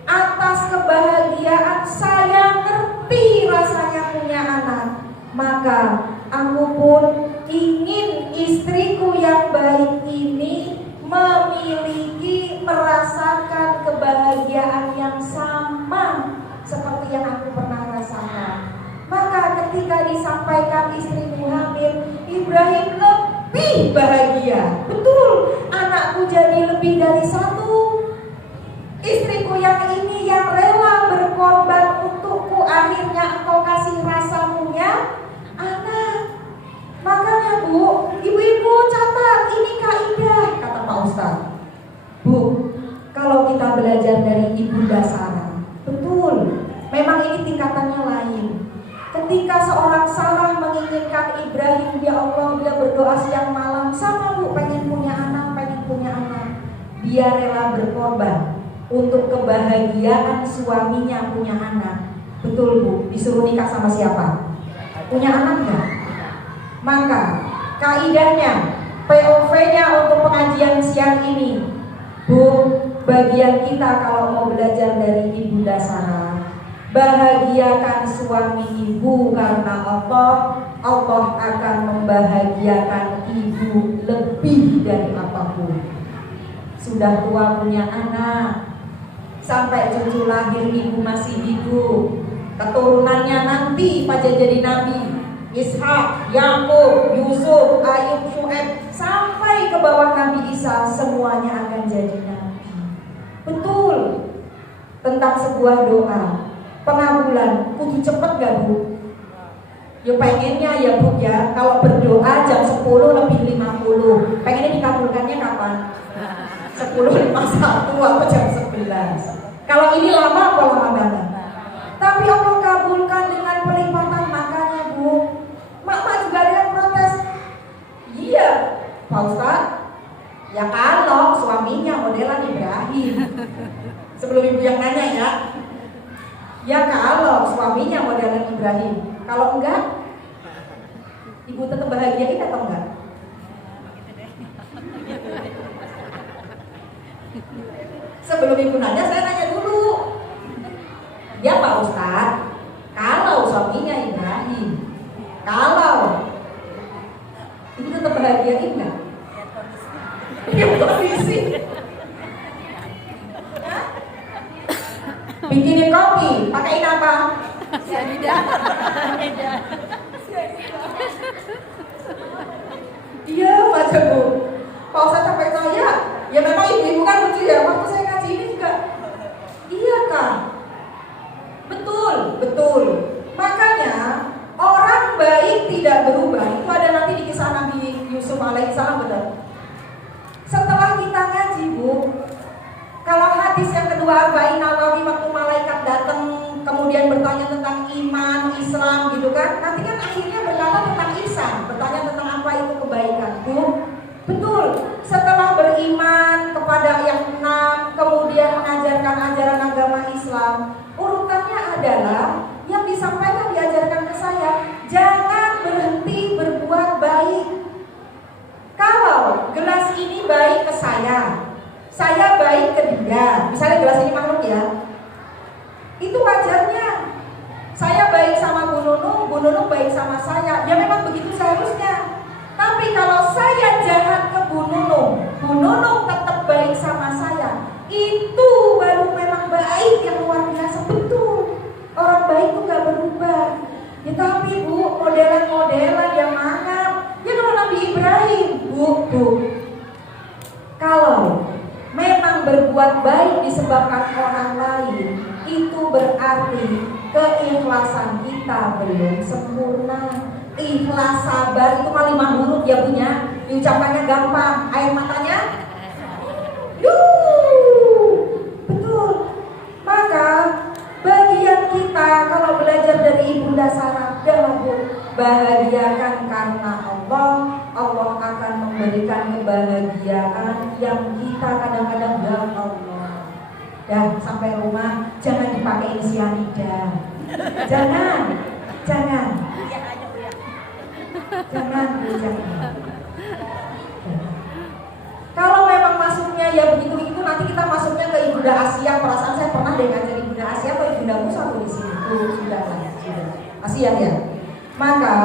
atas kebahagiaan saya ngerti rasanya punya anak, maka aku pun ingin istriku yang baik ini merasakan kebahagiaan yang sama ketika disampaikan istrimu hamil, Ibrahim lebih bahagia. Betul, anakku jadi lebih dari satu. Istriku yang ini yang rela berkorban untukku, akhirnya engkau kasih rasa punya anak. Makanya Bu, ibu-ibu catat, ini kaidah, kata Pak Ustadz. Bu, kalau kita belajar dari Ibunda Sarah, betul, memang ini tingkatannya lain. Ketika seorang Sarah menginginkan Ibrahim, ya Allah, dia berdoa siang malam, sama Bu, pengen punya anak. Dia rela berkorban untuk kebahagiaan suaminya punya anak. Betul Bu, disuruh nikah sama siapa? Punya anak enggak? Maka kaidahnya, POV-nya untuk pengajian siang ini, Bu, bagian kita kalau mau belajar dari Ibunda Sarah, bahagiakan suami ibu karena Allah akan membahagiakan ibu lebih dari apapun. Sudah tua punya anak, sampai cucu lahir ibu masih hidup, keturunannya nanti pada jadi nabi, Ishak, Yakub, Yusuf, Ayub, Syuaib, sampai ke bawah Nabi Isa, semuanya akan jadi nabi. Betul. Tentang sebuah doa pengabulan, kudu cepet gak Bu? Ya pengennya ya Bu ya, kalau berdoa jam 10 lebih 50. Pengennya dikabulkannya kapan? 10.51 atau jam 11. Kalau ini lama apa lama banget? Tapi Allah kabulkan dengan pelipatan. Makanya Bu, mak juga ada yang protes. Iya Pak Ustadz, ya kalau suaminya modelan Ibrahim. Sebelum ibu yang nanya ya, ya kalau suaminya modelan Ibrahim. Kalau enggak, ibu tetap bahagiain atau enggak? Sebelum ibu nanya, saya nanya dulu. Ya Pak Ustadz, kalau suaminya Ibrahim, kalau ibu tetap bahagiain enggak? Ya kondisi. Bikinin kopi, pakaiin apa? Sianida. Iya, Pak Bu. Pak Ustadz sampai saya, ya memang ibu-ibu kan lucu ya. Waktu saya ngaji ini juga, iya kan? Betul. Makanya orang baik tidak berubah. Itu ada nanti di kisah Nabi Yusuf alaihissalam, betul. Setelah kita ngaji Bu, kalau hadis yang kedua Arba'in Nawawi waktu malaikat datang kemudian bertanya tentang iman, Islam gitu kan, nanti kan akhirnya berkata tentang ihsan, bertanya tentang apa itu kebaikan Bu. Betul, setelah beriman kepada yang 6, kemudian mengajarkan ajaran agama Islam, urutannya adalah yang disampaikan diajarkan ke saya, jangan berhenti berbuat baik. Kalau gelas ini baik ke saya baik ke dia, misalnya gelas ini makhluk ya, itu wajarnya. Saya baik sama Bu Nunung baik sama saya, ya memang begitu seharusnya. Tapi kalau saya jahat ke Bu Nunung tetap baik sama saya, itu baru memang baik yang luar biasa. Betul, orang baik itu gak berubah. Ya tapi Bu, modelan-modelan yang mana? Ya kalau Nabi Ibrahim, Bu, kalau memang berbuat baik disebabkan orang lain, itu berarti keikhlasan kita belum sempurna. Ikhlas, sabar itu mah 5 huruf ya punya, diucapkannya gampang. Air matanya betul. Maka bagian kita kalau belajar dari Ibunda Sarah adalah bahagiakan karena Allah akan memberikan kebahagiaan yang kita kadang-kadang ya Allah. Dan sampai rumah jangan dipakai sianida. Jangan. Kalau memang masuknya ya begitu nanti kita masuknya ke Ibunda Asia. Perasaan saya pernah ngajar Ibunda Asia atau Ibunda Musa di sini. Sudah Asia ya. Maka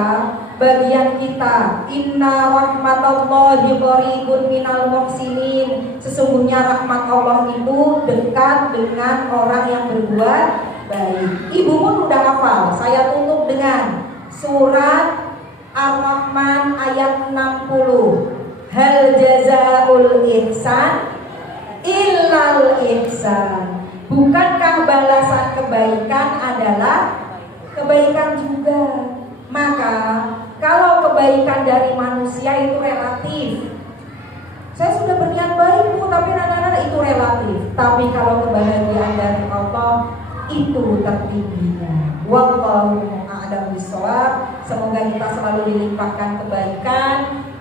bagian kita, inna rahmatallahi qaribun minal muhsinin. Sesungguhnya rahmat Allah itu dekat dengan orang yang berbuat baik. Ibu pun udah hafal. Saya tutup dengan surat Ar-Rahman ayat 60. Hal jazaul ihsan illal ihsan. Bukankah balasan kebaikan adalah kebaikan juga? Maka kalau kebaikan dari manusia itu relatif. Saya sudah berniat baik Bu, tapi anak-anak itu relatif. Tapi kalau kebahagiaan dari Allah itu tertingginya. Wallahu a'lam bishawab. Semoga kita selalu dilimpahkan kebaikan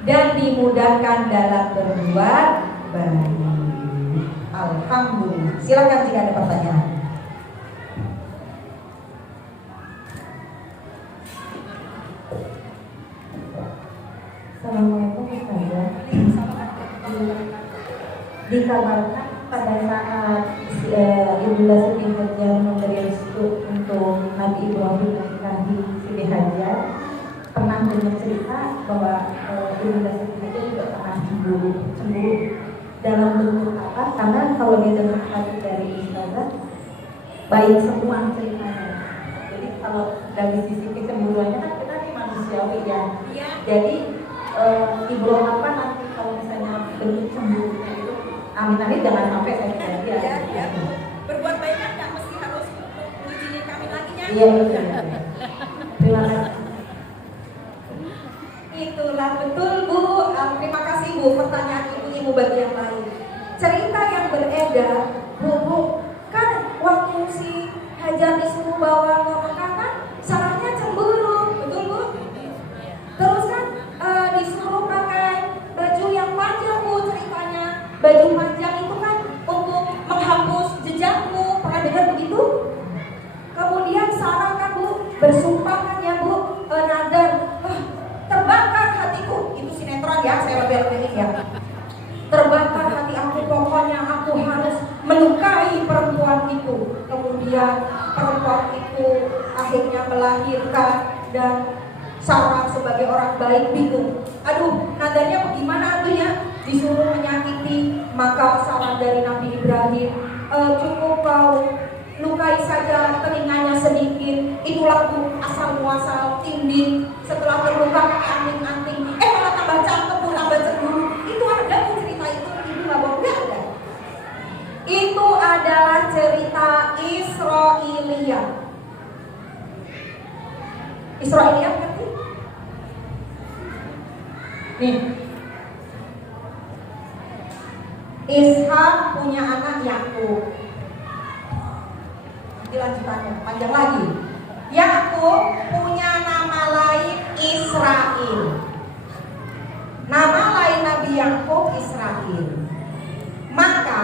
dan dimudahkan dalam berbuat baik. Alhamdulillah. Silakan jika ada pertanyaan. Assalamualaikum Ustazah. Dikabarkan pada saat Ibunda Siti Hajar memberi restu untuk Nabi Ibrahim menikahi Siti Hajar, pernah dengar cerita bahwa Ibunda Siti Hajar juga pernah cemburu dalam bentuk apa? Karena kalau dia dengar hati dari Ustazah, baik semua ceritanya. Jadi kalau dari sisi kecemburuannya kan kita ini manusiawi ya. Jadi Ibu apa nanti kalau misalnya bentuk cemburunya itu, amin jangan sampai saya kira ya. Berbuat baik kan nggak mesti harus ngizinin kami lagi ya. Iya. Terima kasih. Itulah betul Bu. Terima kasih Bu. Pertanyaan ibu bagi yang lain. Cerita yang beredar, Bu, kan waktu si Hajar disuruh bawa ke Mekah kan, salahnya cemburu, betul Bu? Terus kan disuruh pakai baju yang panjang Bu ceritanya. Baju panjang itu kan untuk menghapus jejakmu, pernah dengar begitu? Kemudian Sarah kan Bu bersumpah kan ya Bu, nazar, terbakar hatiku. Itu sinetron ya, saya lebih ya. Terbakar hati aku, pokoknya aku harus melukai perempuan itu. Kemudian perempuan itu akhirnya melahirkan dan Sarah sebagai orang baik bingung. Aduh, nadanya bagaimana tuh ya? Disuruh menyakiti, maka saran dari Nabi Ibrahim, cukup kau lukai saja telinganya sedikit. Itulah tuh asal muasal tindih. Setelah terluka pakai anting-anting, malah tambah cakep, tambah cemburu. Itu ada tuh cerita itu, ibu nggak bohong, nggak ada. Itu adalah cerita Israiliyah. Israiliyah ngerti? Nih, Ishak punya anak Yakub. Nanti lanjutannya panjang lagi. Yakub punya nama lain Israel. Nama lain Nabi Yakub Israel. Maka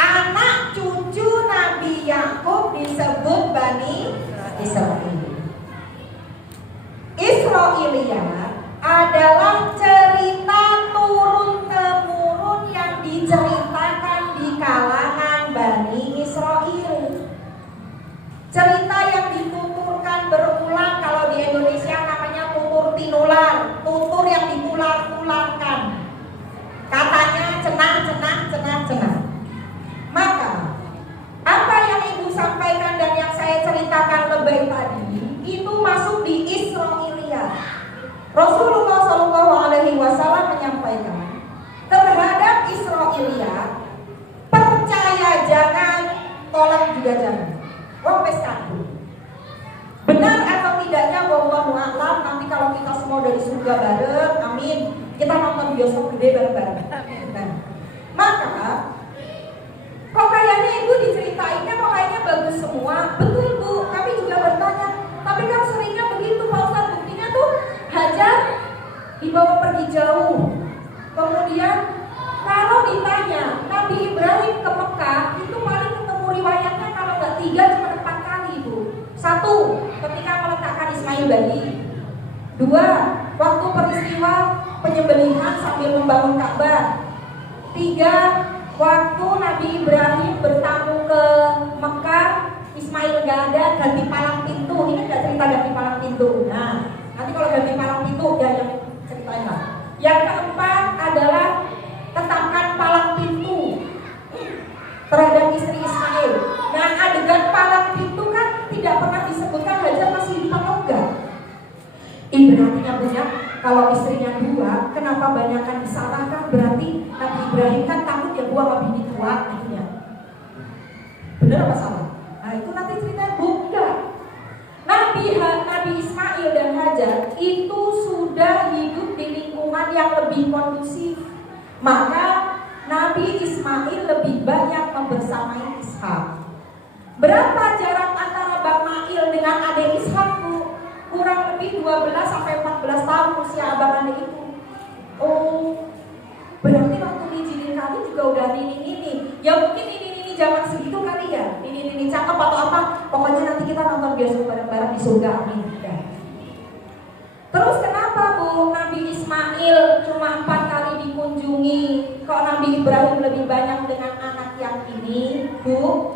anak cucu Nabi Yakub disebut Bani Israel. Israiliyah adalah cerita turun-temurun yang diceritakan di kalangan Bani Israel. Cerita yang dituturkan berulang, kalau di Indonesia namanya tutur tinular, tutur yang ditular-tularkan. Katanya cenah. Maka apa yang ibu sampaikan dan yang saya ceritakan lebih tadi itu masuk di Israiliyah. Rasulullah SAW menyampaikan terhadap Israiliyah, percaya jangan, tolak juga jangan. Wapes kadu. Benar atau tidaknya wallahu a'lam. Nanti kalau kita semua dari surga bareng, amin, kita nonton bioskop gede bareng-bareng. Nah, maka kok kayaknya ibu diceritainnya kok kayaknya bagus semua. Betul Bu, kami juga bertanya. Tapi kan seringnya begitu Pak Ustaz, buktinya tuh Hajar dibawa pergi jauh. Kemudian kalau ditanya Nabi Ibrahim ke Mekah, itu paling ketemu riwayatnya kalau nggak 3 cuma 4 kali Bu. 1, ketika meletakkan Ismail bayi. 2, waktu peristiwa penyembelihan sambil membangun Ka'bah. 3, waktu Nabi Ibrahim bertamu ke Mekah, Ismail gak ada, ganti palang pintu. Ini gak cerita ganti palang pintu. Nah, nanti kalau ganti palang pintu ya yang ceritain lah. Yang keempat adalah tetapkan palang pintu terhadap istri Ismail. Nah, adegan palang pintu kan tidak pernah disebutkan Hajar masih hidup atau enggak. Kalau istrinya 2, kenapa banyakkan disalahkan? Berarti Nabi Ibrahim kan takut ya buang bini tua gitu ya. Bener apa salah? Nah itu nanti cerita bukan. Nabi Ismail dan Hajar itu sudah hidup di lingkungan yang lebih kondusif. Maka Nabi Ismail lebih banyak membersamai Ishak. Berapa jarak antara Bang Mail dengan adik Ishak, Bu? Kurang lebih 12-14 tahun usia abang adik itu. Oh, berarti waktu ngizinin kami juga udah nini-nini. Ya mungkin nini-nini zaman segitu kali ya. Nini-nini cakep atau apa. Pokoknya nanti kita nonton bioskop bareng-bareng di surga. Amin. Terus kenapa Bu Nabi Ismail cuma 4 kali dikunjungi, kok Nabi Ibrahim lebih banyak dengan anak yang ini, Bu?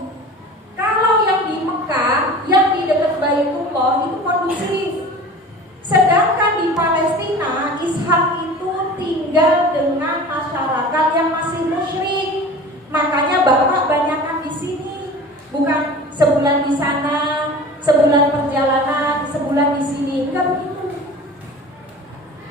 Kalau yang di Mekah, yang di dekat Baitullah itu kondusif. Sedangkan di Palestina, Ishak itu tinggal dengan masyarakat yang masih musyrik. Makanya Bapak banyakan di sini, bukan sebulan di sana, sebulan perjalanan, sebulan di sini, enggak begitu.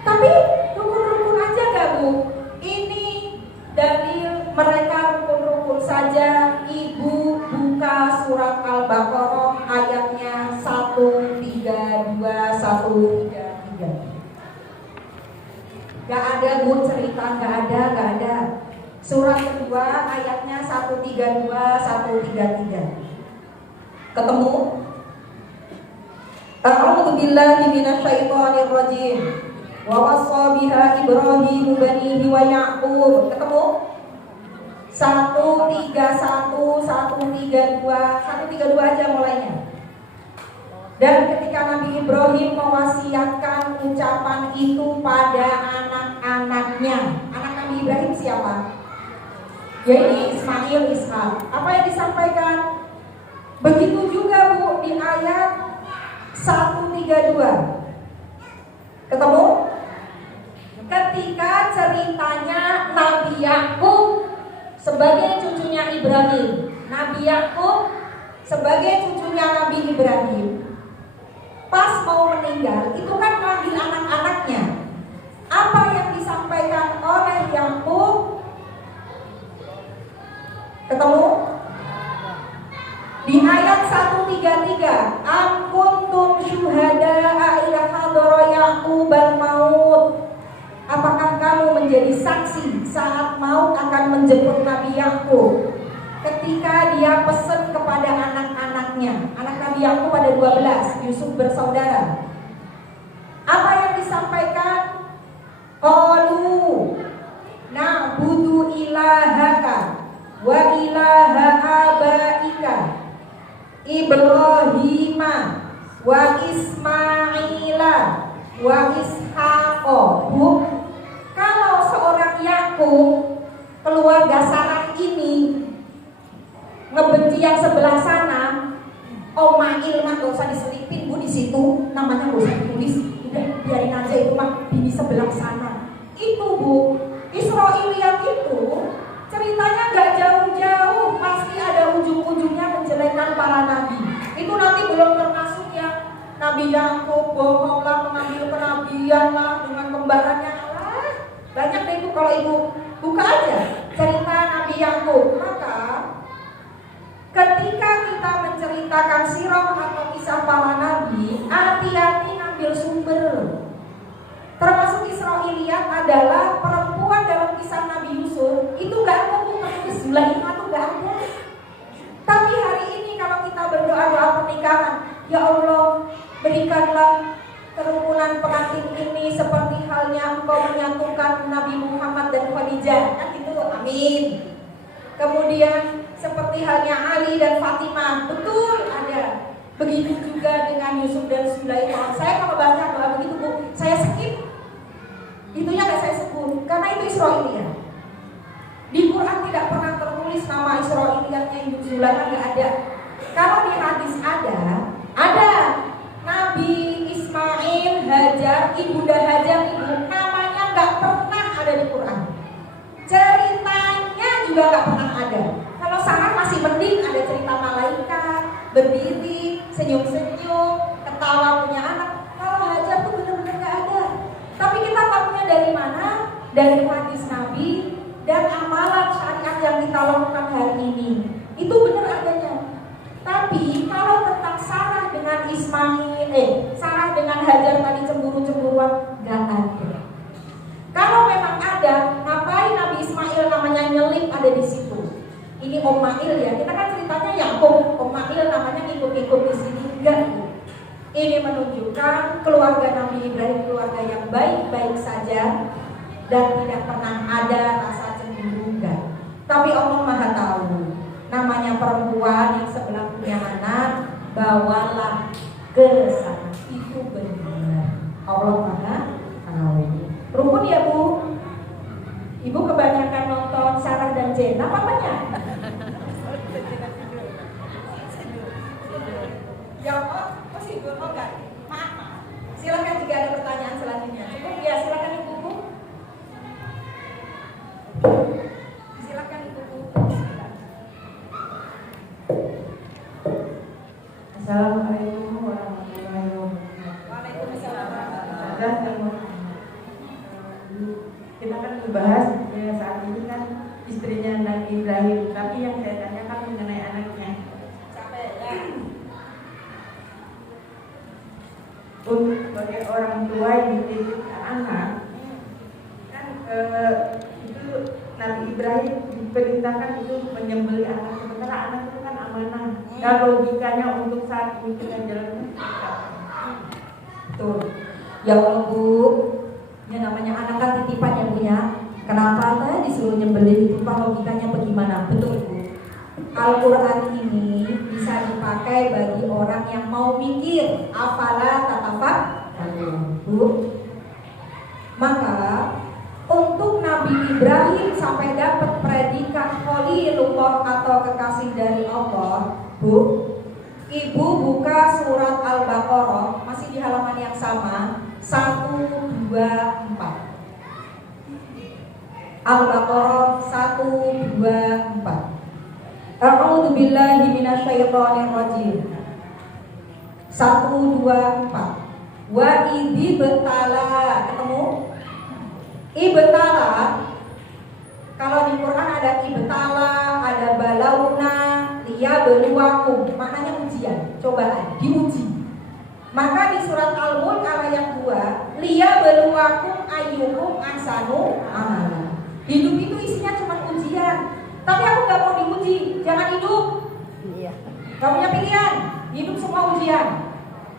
Tapi rukun-rukun aja gak Bu? Ini dalil mereka rukun-rukun saja. Ibu buka surat Al-Baqarah ayatnya 132, 133. Gak ada Bu cerita, gak ada. Surat kedua ayatnya 132, 133. Ketemu? A'udzu billahi minasyaitonir rajim. Wa wassa biha Ibrahim banihi wa Ya'qub. Ketemu? 131, 132 aja mulainya. Dan ketika Nabi Ibrahim mewasiatkan ucapan itu pada anak-anaknya. Anak Nabi Ibrahim siapa? Yaitu Ismail, Ishak. Apa yang disampaikan? Begitu juga Bu di ayat 132. Ketemu? Ketika ceritanya Nabi Yakub sebagai cucunya Ibrahim, Nabi Yakub sebagai cucunya Nabi Ibrahim, pas mau meninggal itu kan manggil anak-anaknya. Apa yang disampaikan oleh Yakub? Ketemu? Di ayat 133, am kuntum syuhada'a idza hadara Yaqubal maut. Apakah kamu menjadi saksi saat maut akan menjemput Nabi Yakub? Ketika dia pesan kepada anak-anaknya. Anak Nabi Yakub ada 12, Yusuf bersaudara. Apa yang disampaikan? Qalu na'budu ilahaka wa ilaha abaika Ibrahima wa Ismaila wa Ishaqo. Bu, kalau seorang Yakub keluarga Sarah ini ngebenci yang sebelah sana, Mail mah gak usah diselipin Bu di situ, namanya gak usah ditulis, udah biarin aja itu mah bini sebelah sana. Itu Bu, Israiliyat itu ceritanya gak jauh-jauh, pasti ada ujung-ujungnya menjelekkan para nabi. Itu nanti belum termasuk yang Nabi Yakub bohonglah, mengambil kenabian lah dengan kembarannya lah. Banyak deh itu kalau Ibu buka aja cerita Nabi Yakub. Maka ketika kita menceritakan sirah atau kisah para nabi, hati-hati ngambil sumber. Termasuk Israiliyat adalah perempuan dalam kisah Nabi Yusuf itu gak ada bukan Zulaikha itu gak ada. Tapi hari ini kalau kita berdoa pernikahan, ya Allah berikanlah kerukunan pengantin ini seperti halnya Engkau menyatukan Nabi Muhammad dan Khadijah, kan gitu, amin. Kemudian seperti halnya Ali dan Fatimah, betul ada. Begitu juga dengan Yusuf dan Zulaikha. Saya kalau baca doa begitu Bu, saya skip. Itunya gak saya sebut, karena itu Israiliyat. Di Quran tidak pernah tertulis nama Israiliyatnya Ibu Zulaikha, gak ada. Kalau di hadis ada Nabi Ismail, Hajar, Ibunda Hajar itu namanya gak pernah ada di Quran. Ceritanya juga gak pernah ada. Kalau Sarah masih mending ada cerita malaikat, berdiri, senyum-senyum, ketawa punya anak. Kalau Hajar tuh benar-benar gak ada. Tapi kita ini. Itu benar adanya. Tapi kalau tentang Sarah dengan Sarah dengan Hajar tadi cemburu-cemburuan, gak ada. Kalau memang ada, ngapain Nabi Ismail namanya nyelip ada di situ? Ini Om Mail ya, kita kan ceritanya Yakub, Om Mail namanya ngikut-ngikut di sini, enggak. Ini menunjukkan keluarga Nabi Ibrahim keluarga yang baik-baik saja dan tidak pernah ada rasa cemburu, enggak. Tapi Allah Maha tahu. Namanya perempuan yang sebelah punya anak, bawalah ke sana. Itu benar. Allah Maha tahu. Rukun ya Bu? Ibu kebanyakan nonton Sarah dan Jenna apanya? Ya Allah, masih belum enggak? Maaf. Silakan jika ada pertanyaan selanjutnya. Cukup ya, silakan Ibu. Silakan Ibu. Assalamualaikum warahmatullahi wabarakatuh. Waalaikumsalam warahmatullahi wabarakatuh. Kita kan membahas saat ini kan istrinya Nabi Ibrahim, tapi yang saya tanyakan mengenai anaknya. Capek ya. Untuk sebagai orang tua yang dididik anak, kan itu Nabi Ibrahim diperintahkan itu menyembelih anak, sementara anak itu kan amanah. Dan logikanya untuk saat ini kita jalankan. Betul. Ya Allah Bu, ya namanya anak kan titipan ya Bu ya. Kenapa tadi disuruh nyembelih itu Pak, logikanya bagaimana? Betul Bu. Al-Quran ini bisa dipakai bagi orang yang mau mikir. Afala tatafakkarun Bu. Maka untuk Nabi Ibrahim sampai dapat predikat Khalilullah atau kekasih dari Allah, Bu, Ibu buka surat Al-Baqarah, masih di halaman yang sama, 124. Al-Baqarah 124. A'udzu billahi minasyaitonir rajim. 124. Wa idzi betala, ketemu? Ibtala, kalau di Quran ada ibtala, ada balauna, liyabluwakum, maknanya ujian, cobaan, diuji. Maka di surat Al-Mulk ayat 2, liyabluwakum ayyukum ahsanu amala. Hidup itu isinya cuma ujian. Tapi aku gak mau diuji, jangan hidup. Iya. Gak punya pilihan, hidup semua ujian.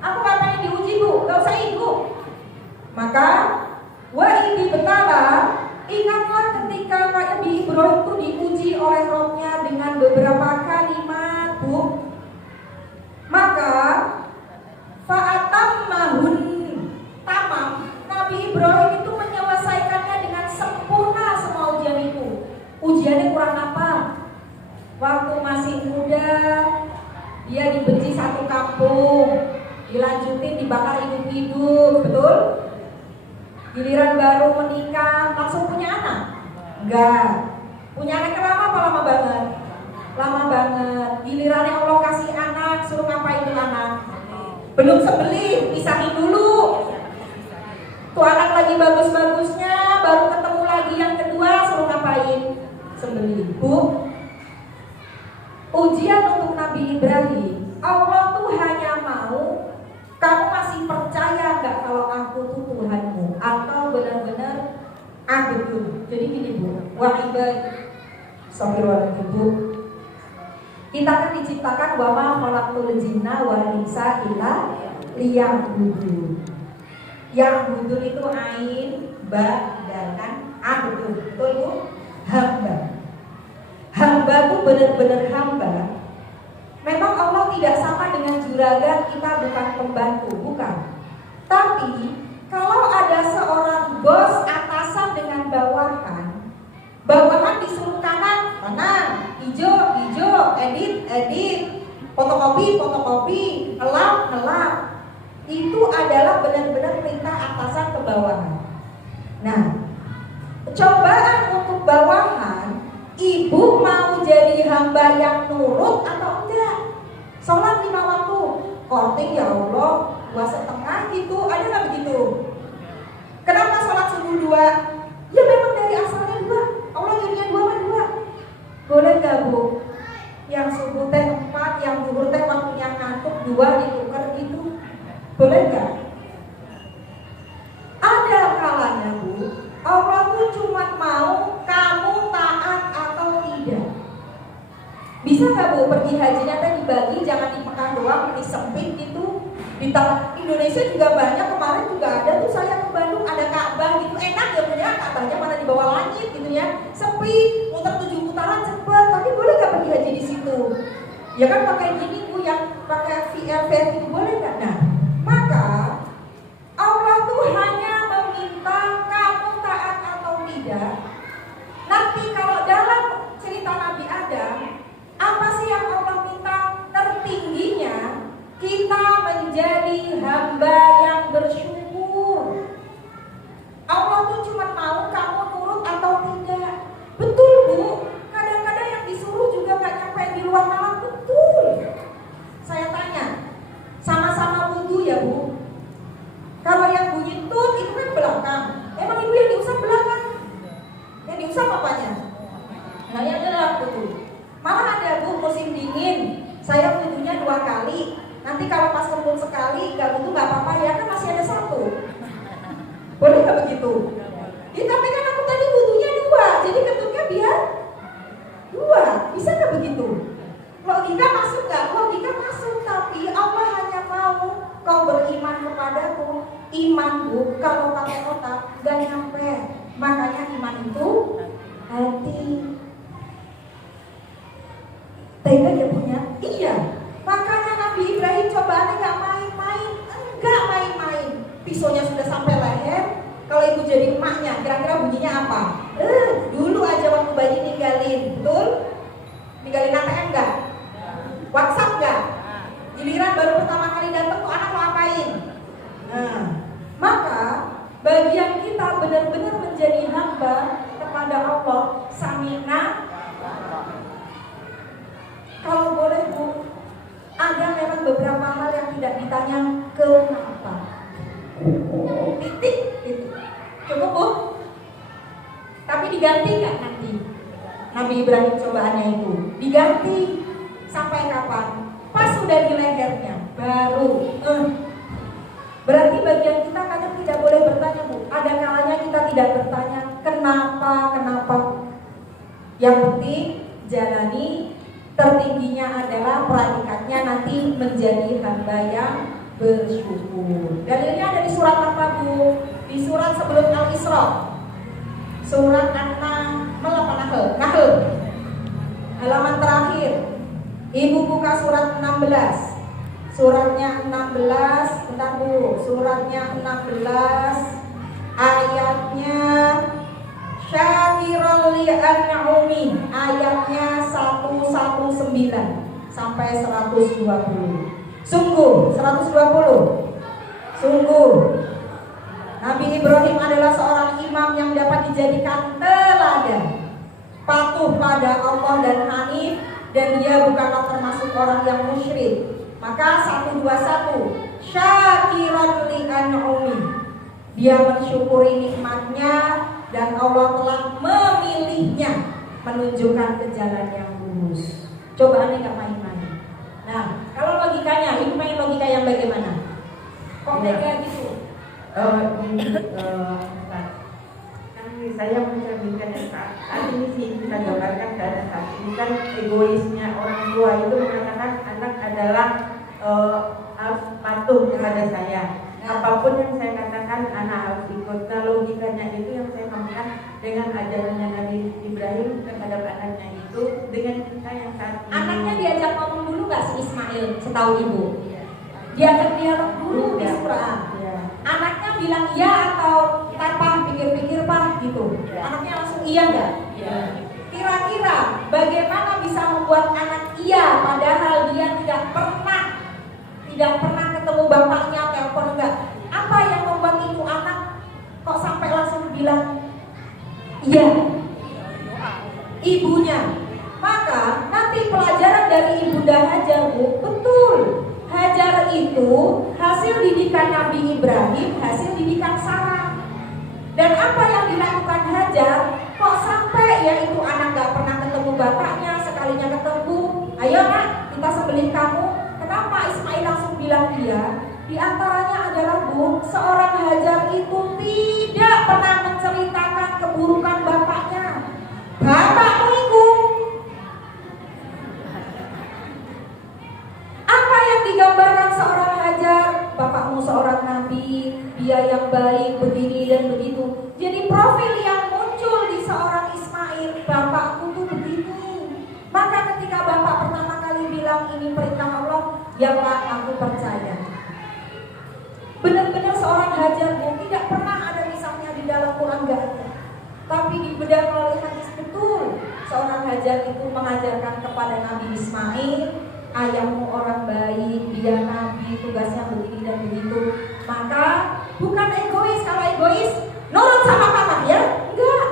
Aku gak pengen diuji Bu, gak usah ikut. Maka wa ini betala, ingatlah ketika Nabi Ibrahim itu diuji oleh Rabb-nya dengan beberapa kalimat Bu. Maka fa'atammahun, tamam, Nabi Ibrahim itu menyelesaikannya dengan sempurna semua ujian itu. Ujiannya kurang apa? Waktu masih muda dia dibenci satu kampung, dilanjutin dibakar hidup-hidup, betul? Giliran baru menikah langsung punya anak? Enggak. Punya anak lama apa lama banget? Lama banget. Gilirannya Allah kasih anak, suruh ngapain tuh anak? Belum sembelih, pisahin dulu. Tuh anak lagi bagus-bagusnya, baru ketemu lagi yang kedua, suruh ngapain? Sembelih. Bu, ujian untuk Nabi Ibrahim, Allah tuh hanya mau kamu masih percaya gak kalau aku tuh Tuhanmu, atau benar-benar abdul. Jadi gini Bu, wa'ibad Astagfirullahaladzim Bu, kita kan diciptakan wa ma khalaqtul jinna wal insa illa liya'budun. Ya'budun itu ain, ba, dal kan, abdul, betul Bu? Hamba. Hamba itu benar-benar hamba. Memang Allah tidak sama dengan juragan, kita bukan pembantu, bukan. Tapi kalau ada seorang bos atasan dengan bawahan, bawahan disuruh kanan, kanan, hijau, hijau, edit, edit, fotokopi, fotokopi, ngelap, ngelap. Itu adalah benar-benar perintah atasan ke bawahan. Nah, cobaan untuk bawahan, ibu mau jadi hamba yang nurut atau enggak? Sholat 5 waktu, korting ya Allah 2,5 gitu, ada nggak begitu? Kenapa sholat subuh 2? Ya memang dari asalnya 2, Allah jadinya 2 sama 2. Boleh nggak Bu? dua ditukar gitu, boleh nggak? Ada kalanya Bu, Allah tuh cuma mau kamu taat atau tidak. Bisa nggak Bu pergi hajinya teh dibagi, jangan di Mekah doang, ini sempit gitu. Di Indonesia juga banyak, kemarin juga ada tuh saya ke Bandung, ada Ka'bah gitu, enak ya punya Ka'bahnya mana di bawah langit gitu ya, sepi, muter 7 putaran cepet, tapi boleh nggak pergi haji di situ? Ya kan pakai gini Bu, yang pakai VR itu boleh nggak? Nah, maka Allah tuh hanya meminta kamu taat atau tidak. Nanti kalau dalam cerita Nabi Adam, apa sih yang Allah minta? Tertingginya kita menjadi hamba yang bersyukur. Allah tuh cuma mau kamu nurut atau tidak. Betul Bu, kadang-kadang yang disuruh juga gak nyampe di luar malam. Betul. Saya tanya, sama-sama wudhu ya Bu. Kalau yang bunyi tut itu kan belakang. Emang ibu yang diusap belakang? Yang diusap apanya? Nah yang adalah wudhu. Malah ada Bu musim dingin, saya wudhunya 2 kali. Nanti kalau pas kembung sekali, gak wudhu gak apa-apa ya, kan masih ada 1. Boleh gak begitu? Ya, tapi kan aku tadi wudhunya 2, jadi ketutnya biar 2. Bisa gak begitu? Logika masuk gak? Logika masuk, tapi Allah hanya mau kau beriman kepadaku. Iman Bu, kalau pakai otak gak nyampe. Makanya iman itu hati. Tega dia punya? Iya. Makanya Nabi Ibrahim cobaannya gak main-main. Enggak main-main. Pisaunya sudah sampai leher. Kalau ibu jadi emaknya, kira-kira bunyinya apa? Dulu aja waktu bayi ninggalin, betul? Ninggalin ATM enggak? WhatsApp enggak? Giliran baru pertama kali datang tuh anak mau apain? Nah, maka bagian kita benar-benar menjadi hamba kepada Allah. Samina. Kalau boleh Bu, ada memang beberapa hal yang tidak ditanya kenapa. Titik. Cukup Bu? Tapi diganti nggak nanti? Nabi Ibrahim cobaannya itu diganti sampai kapan? Pas sudah di lehernya baru. Berarti bagian kita kadang tidak boleh bertanya Bu. Ada kalanya kita tidak bertanya kenapa. Yang penting jalani. Tertingginya adalah peradikatnya nanti menjadi hamba yang bersyukur. Dalilnya ada di surat apa Bu? Di surat sebelum Al-Isra. Surat Nahl. Halaman terakhir. Ibu buka surat 16. Suratnya 16, bentar Bu. Suratnya 16 ayatnya Syakiral li'an'umi, ayatnya 119 sampai 120. Sungguh 120. Sungguh Nabi Ibrahim adalah seorang imam yang dapat dijadikan teladan, patuh pada Allah dan hanif, dan dia bukanlah termasuk orang yang musyrik. Maka 121 Syakiran li'an'umi, dia mensyukuri nikmatnya dan Allah telah memilihnya menunjukkan ke jalan yang lurus. Cobaannya gak main-main. Nah, kalau logikanya, ibu pengen logika yang bagaimana? Kok kayak gitu? Kan saya mencerminkan saat ini sih kita gambarkan keadaan saat ini kan egoisnya orang tua itu mengatakan anak adalah harus patuh kepada saya. Apapun yang saya katakan anak harus ikut. Nah, logikanya itu yang saya samakan dengan ajarannya Nabi Ibrahim terhadap anaknya itu dengan kita yang saat ini. Anaknya diajak ngomong dulu gak si Ismail setahu ibu? Diajak dialog dulu di surah. Anaknya bilang iya atau tanpa pikir-pikir Pak gitu. Anaknya langsung iya gak? Kira-kira bagaimana bisa membuat anak iya padahal dia tidak pernah ketemu bapaknya, telepon enggak? Apa yang membuat itu anak kok sampai langsung bilang iya? Ibunya. Maka nanti pelajaran dari Ibunda Hajar Bu, betul. Hajar itu hasil didikan Nabi Ibrahim, hasil didikan Sarah. Dan apa yang dilakukan Hajar, kok sampai ya itu anak gak pernah ketemu bapaknya, sekalinya ketemu, ayo nak kita sembelih kamu. Kenapa Ismail langsung bilang iya. Di antaranya adalah Bu, seorang Hajar itu tidak pernah menceritakan keburukan bapaknya. Bapakmu itu apa yang digambarkan seorang Hajar? Bapakmu seorang nabi, dia yang baik, begini dan begitu. Jadi profil yang muncul di seorang Ismail, bapakku tuh begini. Maka ketika bapak pertama kali bilang ini perintah Allah, ya Pak, aku percaya. Benar-benar seorang Hajar Bu, tidak pernah ada misalnya di dalam Quran, gak ada. Tapi dibedah melalui hadis betul. Seorang Hajar itu mengajarkan kepada Nabi Ismail, ayahmu orang baik, dia nabi, tugasnya begini dan begitu. Maka bukan egois. Kalau egois nurut sama kakak ya? Enggak.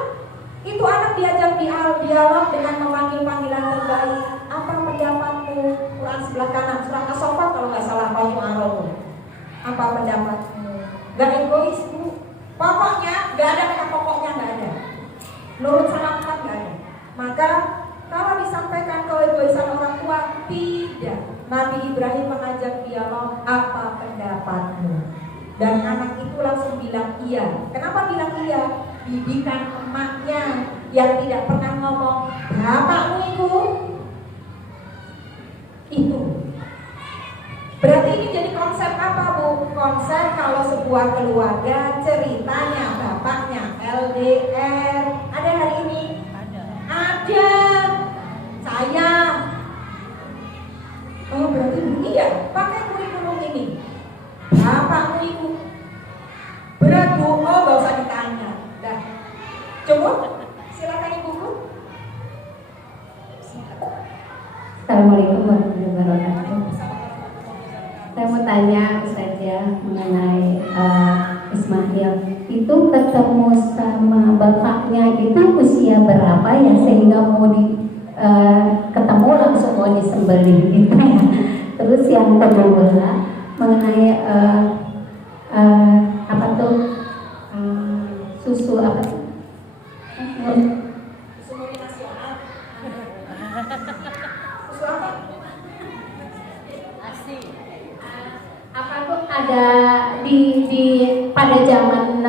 Itu anak diajak dialog dengan memanggil panggilan terbaik. Apa pendapatmu? Quran sebelah kanan, surat As-Saffat kalau nggak salah, Pak Yu'arul. Apa pendapatmu? Gak egois Bu. Pokoknya gak ada kata pokoknya, gak ada. Nurut sama Tuhan gak ada. Maka kalau disampaikan keegoisan orang tua, tidak. Nabi Ibrahim mengajak dialog, apa pendapatmu? Dan anak itu langsung bilang iya. Kenapa bilang iya? Didikan emaknya yang tidak pernah ngomong, bapakmu itu. Berarti ini jadi konsep apa Bu? Konsep kalau sebuah keluarga ceritanya bapaknya LDR. Ada hari ini? Ada. Saya. Oh berarti bunyi ya? Pakai kurikulum ini. Bapakmu itu. Berat Bu, oh gak usah ditanya. Dah. Coba silakan Ibuku. Assalamualaikum warahmatullahi wabarakatuh. Saya mau tanya Ustazah mengenai Ismail itu ketemu sama bapaknya itu usia berapa ya sehingga mau ketemu langsung mau disembelih gitu ya. Terus yang kedua mengenai apa tuh susu apa tuh? Susu nasional. Susu apa? Asi. Apa tuh ada di pada zaman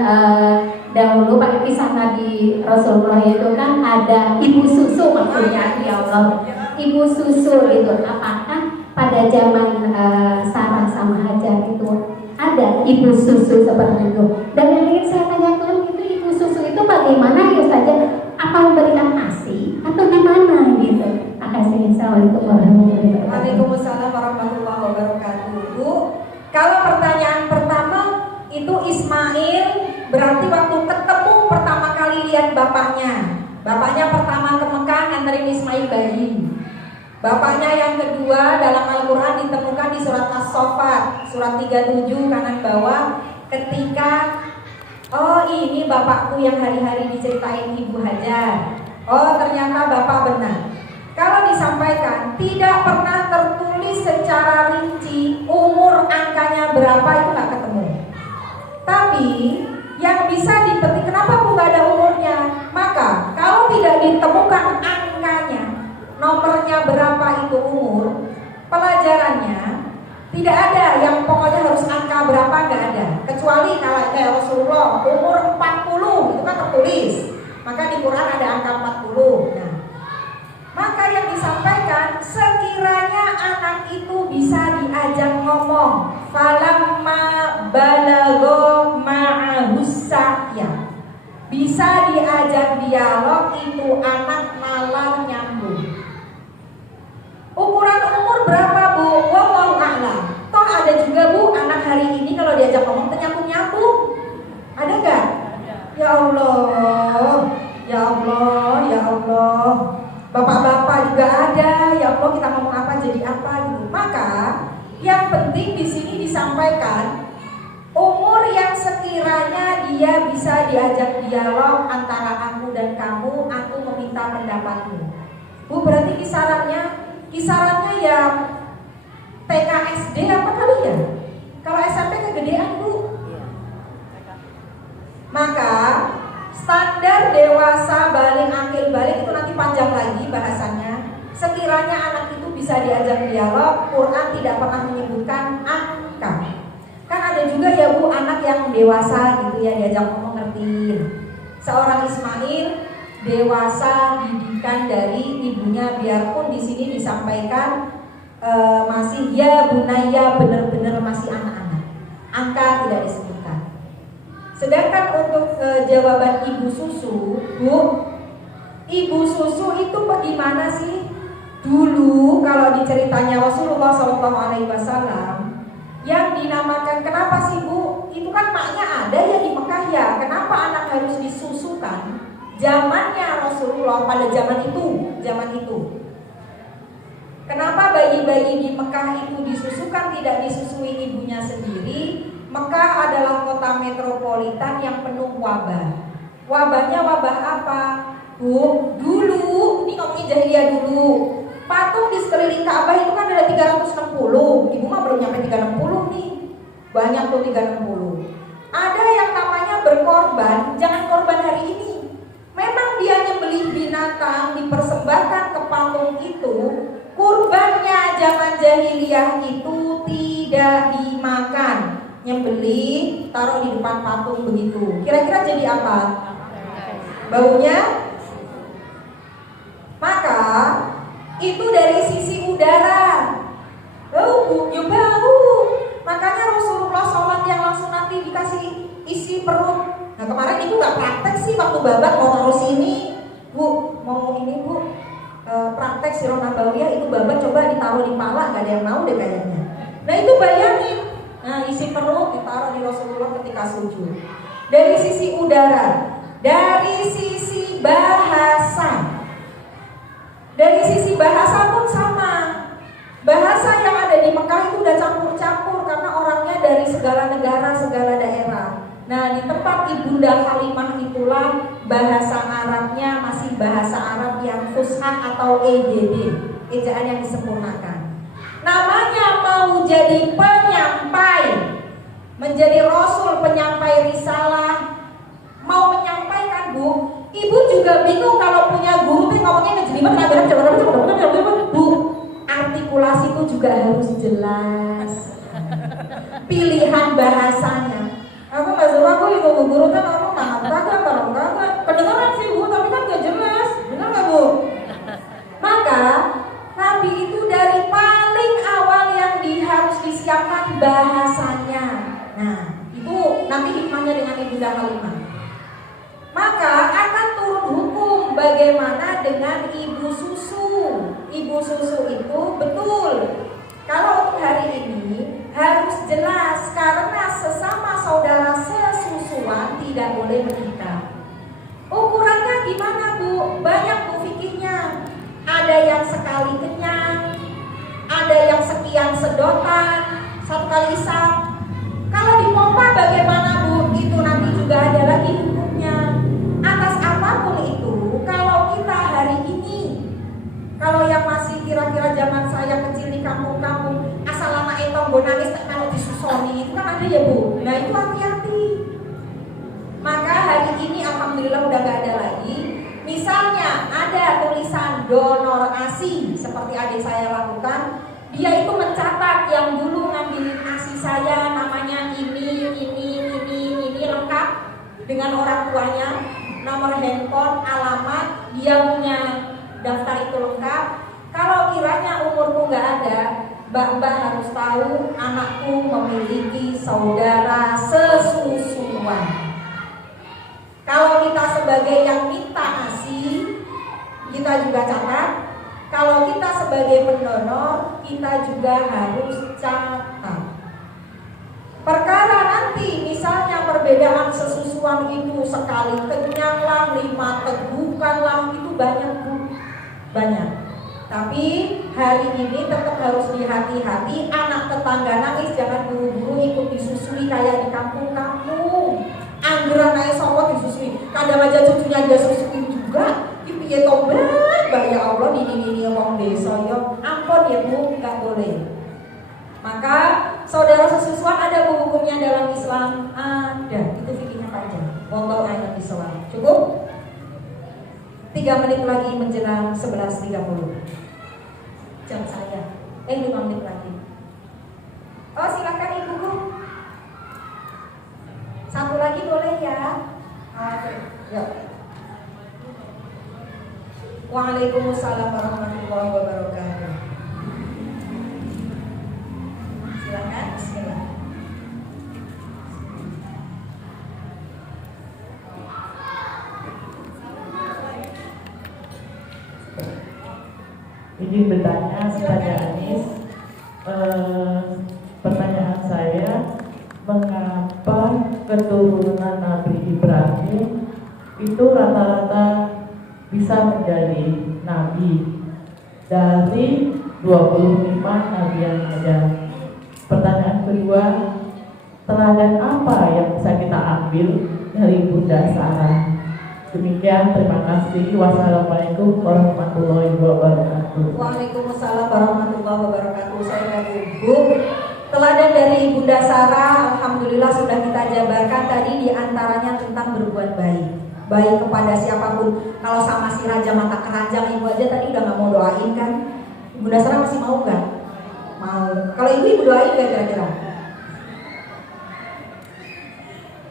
dahulu pada kisah Nabi Rasulullah itu kan ada ibu susu maksudnya ya Allah, ibu susu itu apakah pada zaman Sarah sama Hajar itu ada ibu susu seperti itu? Dan yang ingin saya tanyakan itu ibu susu itu bagaimana ya saja, apa memberikan ASI atau gimana gitu? Makasih. Assalamualaikum warahmatullahi wabarakatuh. Waalaikumsalam warahmatullahi wabarakatuh. Bu, kalau pertanyaan pertama itu Ismail berarti waktu ketemu pertama kali lihat bapaknya. Bapaknya pertama ke Mekah nganterin Ismail bayi. Bapaknya yang kedua dalam Al-Quran ditemukan di surat As-Saffat surat 37 kanan bawah, ketika oh ini bapakku yang hari-hari diceritain Ibu Hajar. Oh ternyata bapak benar. Kalau disampaikan tidak pernah tertulis secara rinci umur angkanya berapa, itu nggak ketemu. Tapi yang bisa dipetik, kenapa Bu nggak ada umurnya? Maka kalau tidak ditemukan angkanya, nomornya berapa itu umur, pelajarannya tidak ada yang pokoknya harus angka berapa, nggak ada. Kecuali kalau kayak Rasulullah umur 40 itu kan tertulis, maka di Quran ada angka 40. Nah, maka yang disampaikan sekiranya anak itu bisa diajak ngomong, falamma balagho ma'ahus sa'ya, bisa diajak dialog, itu anak nalar nyambung. Ukuran umur berapa Bu? Wallahu a'lam. Toh ada juga Bu anak hari ini kalau diajak ngomong nyambung-nyambung. Ada gak? Ya Allah, ya Allah, ya Allah. Bapak-bapak juga ada, ya Allah kita ngomong apa jadi apa gitu. Maka yang penting di sini disampaikan umur yang sekiranya dia bisa diajak dialog antara aku dan kamu, aku meminta pendapatmu. Bu berarti kisarannya ya TK SD apa kali ya? Kalau SMP kegedean Bu. Maka standar dewasa balik akil balik itu nanti panjang lagi bahasannya. Sekiranya anak itu bisa diajak dialog, Quran tidak pernah menyebutkan angka angkat. Kan ada juga ya Bu anak yang dewasa gitu ya, diajak ngomong ngertiin. Seorang Ismail dewasa didikan dari ibunya, biarpun di sini disampaikan masih ya bunaya, benar-benar masih anak-anak. Angka tidak disebutkan. Sedangkan untuk jawaban ibu susu, Bu, ibu susu itu bagaimana sih? Dulu kalau diceritanya Rasulullah SAW yang dinamakan, kenapa sih Bu? Itu kan maknya ada ya di Mekah ya. Kenapa anak harus disusukan? Zamannya Rasulullah pada zaman itu. Kenapa bayi-bayi di Mekah itu disusukan, tidak disusui ibunya sendiri? Mekah adalah kota metropolitan yang penuh wabah. Wabahnya wabah apa? Bu, dulu, ini ngomongin jahiliyah dulu. Patung di sekeliling Ka'bah itu kan ada 360. Ibu mah belum nyampe 360 nih. Banyak tuh 360. Ada yang namanya berkorban, jangan korban hari ini. Memang dia nyembelih binatang dipersembahkan ke patung itu. Kurbannya zaman jahiliyah itu tidak dimakan. Nyembelih, taruh di depan patung begitu. Kira-kira jadi apa? Baunya? Maka itu dari sisi udara. Bau, ya bau. Makanya Rasulullah sholat yang langsung nanti dikasih isi perut. Nah kemarin ibu gak praktek sih waktu babat mau taruh sini. Bu, mau ini Bu, praktek sirah nabawiyah itu babat coba ditaruh di pala, gak ada yang mau deh kayaknya. Nah itu bayangin. Nah isi perut ditaruh di Rasulullah ketika sujud. Dari sisi udara, dari sisi bahasa. Dari sisi bahasa pun sama. Bahasa yang ada di Mekah itu udah campur-campur karena orangnya dari segala negara, segala daerah. Nah di tempat Ibunda Halimah itulah bahasa Arabnya masih bahasa Arab yang fushah atau EJD, ejaan yang disempurnakan. Namanya mau jadi penyampai, menjadi rasul, penyampai risalah, mau menyampaikan Bu. Ibu juga bingung kalau punya guru tuh ngomongnya ngejelimet, Bu, artikulasi itu juga harus jelas. Pilihan bahasanya. Aku nggak suka aku itu guru tuh ngomong kagak. Kedengaran sih Bu, tapi kan gak jelas. Benar nggak Bu? Maka Nabi itu dari paling awal yang harus disiapkan bahasanya. Nah, itu nanti hikmahnya dengan Ibunda Halimah. Maka akan turun hukum bagaimana dengan ibu susu. Ibu susu itu betul. Kalau untuk hari ini harus jelas karena sesama saudara sesusuan tidak boleh menikah. Ukurannya gimana Bu? Banyak Bu fikihnya. Ada yang sekali kenyang, ada yang sekian sedotan, satu kali isap. Kalau dipompa bagaimana Bu? Itu nanti juga ada lagi hukumnya. Atas apapun itu, kalau kita hari ini, kalau yang masih kira-kira zaman saya kecil di kampung-kampung, asal anak etong gue nangis kalau disusoni, itu kan ada ya Bu. Nah itu hati-hati. Maka hari ini alhamdulillah udah gak ada lagi. Misalnya ada tulisan donor ASI seperti adik saya lakukan, dia itu mencatat yang dulu ngambilin ASI saya namanya ini lengkap dengan orang tuanya, nomor handphone, alamat, dia punya daftar itu lengkap. Kalau kiranya umurku nggak ada, Mbak harus tahu anakku memiliki saudara sesusuan. Kalau kita sebagai yang minta ASI, kita juga catat. Kalau kita sebagai pendonor, kita juga harus catat. Perkara nanti misalnya perbedaan sesusuan itu sekali kenyang lah, 5 tegukan lah, itu banyak Bu. Banyak. Tapi hari ini tetap harus dihati-hati. Anak tetangga nangis jangan buru-buru ikut disusui kayak di kampung-kampung. Anggaran naik sopo disusui, kadang aja cucunya dia susui juga. Ibu ya tobat, ya Allah ini wong desa yo. Ampun ya Bu, nggak boleh. Maka saudara sesusuan ada hukumnya dalam Islam? Ada, itu fikihnya panjang. Wallahu a'lam bishawab. Cukup? 3 menit lagi menjelang 11.30 jam saya. 5 menit lagi. Oh silakan Ibu. ya. Oke, yuk. Waalaikumsalam warahmatullahi wabarakatuh. Silakan, bismillah. Ini bertanya kepada Anis, pertanyaan saya, mengapa keturunan Nabi Ibrahim itu rata-rata bisa menjadi nabi dari 25 nabi yang ada? Pertanyaan kedua, teladan apa yang bisa kita ambil dari Bunda Sarah? Demikian, terima kasih. Wassalamualaikum warahmatullahi wabarakatuh. Waalaikumsalam warahmatullahi wabarakatuh. Saya Kak Ibu. Teladan dari Bunda Sarah, alhamdulillah sudah kita jabarkan tadi, diantaranya tentang berbuat baik. Baik kepada siapapun. Kalau sama si Raja Mata Keranjang, ibu aja tadi udah gak mau doain kan? Bunda Sarah masih mau gak? Mau. Kalau ibu doain gak kira-kira?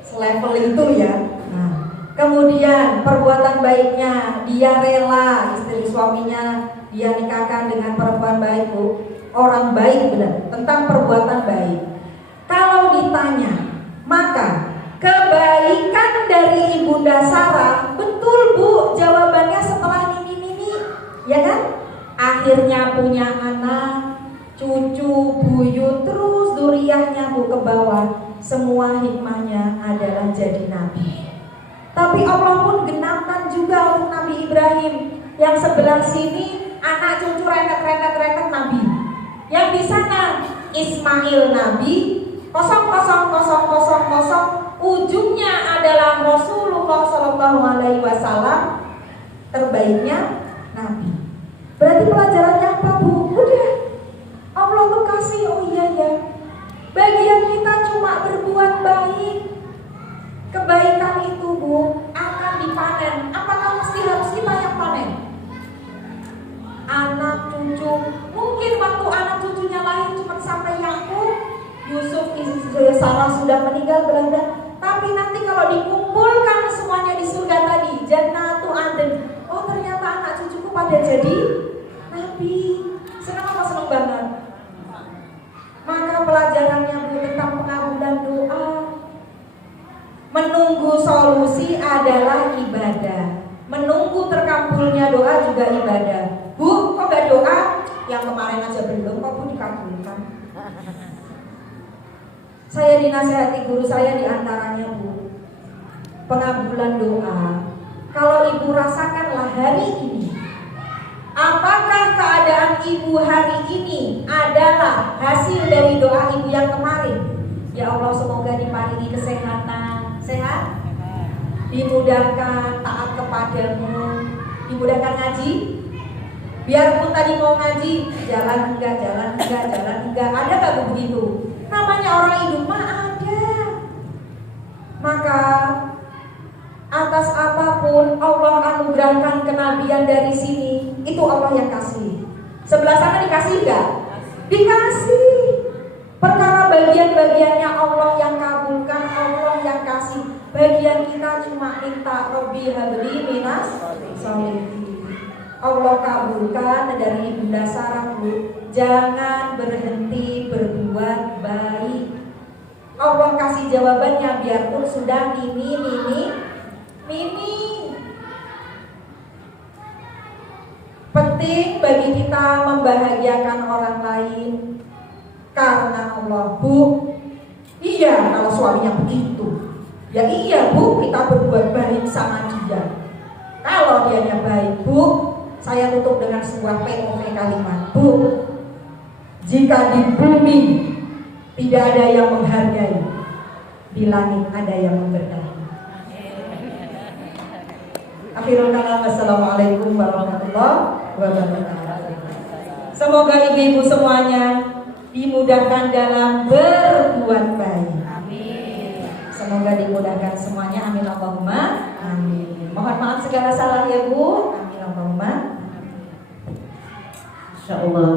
Selevel itu ya. Nah, kemudian perbuatan baiknya, dia rela istri suaminya dia nikahkan dengan perempuan baik, Bu. Orang baik benar, tentang perbuatan baik. Kalau ditanya, maka kebaikan dari Ibunda Sarah, betul Bu, jawabannya setelah ini, ya kan? Akhirnya punya anak, cucu, buyut, terus duriahnya Bu ke bawah. Semua hikmahnya adalah jadi nabi. Tapi Allah pun genapkan juga untuk Nabi Ibrahim. Yang sebelah sini anak cucu rentet nabi. Yang di sana Ismail nabi, 00000, ujungnya adalah Rasulullah SAW, terbaiknya nabi. Berarti pelajarannya apa Bu? Udah, Allah tuh kasih, oh iya ya, bagian kita cuma berbuat baik. Kebaikan itu Bu akan dipanen. Apakah mesti harus kita yang panen? Anak cucu, mungkin waktu anak cucunya lahir cuma sampai Yakub, Yusuf, Sarah sudah meninggal belanda. Tapi nanti kalau dikumpulkan semuanya di surga tadi, Jannatu Aden, oh ternyata anak cucuku pada jadi nabi. Senang apa senang banget? Maka pelajarannya Bu tentang pengabulan doa. Menunggu solusi adalah ibadah. Menunggu terkabulnya doa juga ibadah. Bu, kok gak doa? Yang kemarin aja belum, kok Bu dikabulkan? Saya dinasihati guru saya diantaranya Bu, pengabulan doa. Kalau ibu rasakanlah hari ini, apakah keadaan ibu hari ini adalah hasil dari doa ibu yang kemarin? Ya Allah, semoga diparingi kesehatan, sehat, dimudahkan taat kepadamu, dimudahkan ngaji. Biarpun tadi mau ngaji, jalan enggak. Ada gak begitu? Namanya orang hidup mah ada. Maka atas apapun Allah anugerahkan kenabian dari sini, itu Allah yang kasih. Sebelah sana dikasih enggak? Dikasih. Perkara bagian-bagiannya Allah yang kabulkan, Allah yang kasih. Bagian kita cuma minta Robbi habli minas sholihin. Allah kabulkan dari Ibunda Sarah Bu. Jangan berhenti berbuat baik. Allah kasih jawabannya biarpun sudah mini. Penting bagi kita membahagiakan orang lain karena Allah Bu. Iya kalau suaminya begitu, ya iya Bu, kita berbuat baik sama dia. Kalau dianya baik Bu, saya tutup dengan sebuah POV kalimat Bu. Jika di bumi tidak ada yang menghargai, di langit ada yang memberkahi. Akhirul kalam, wassalamualaikum warahmatullahi wabarakatuh. Semoga ibu-ibu semuanya dimudahkan dalam berbuat baik. Amin. Semoga dimudahkan semuanya. Amin Allahumma amin. Mohon maaf segala salah ya Bu. Amin Allahumma. Insyaallah.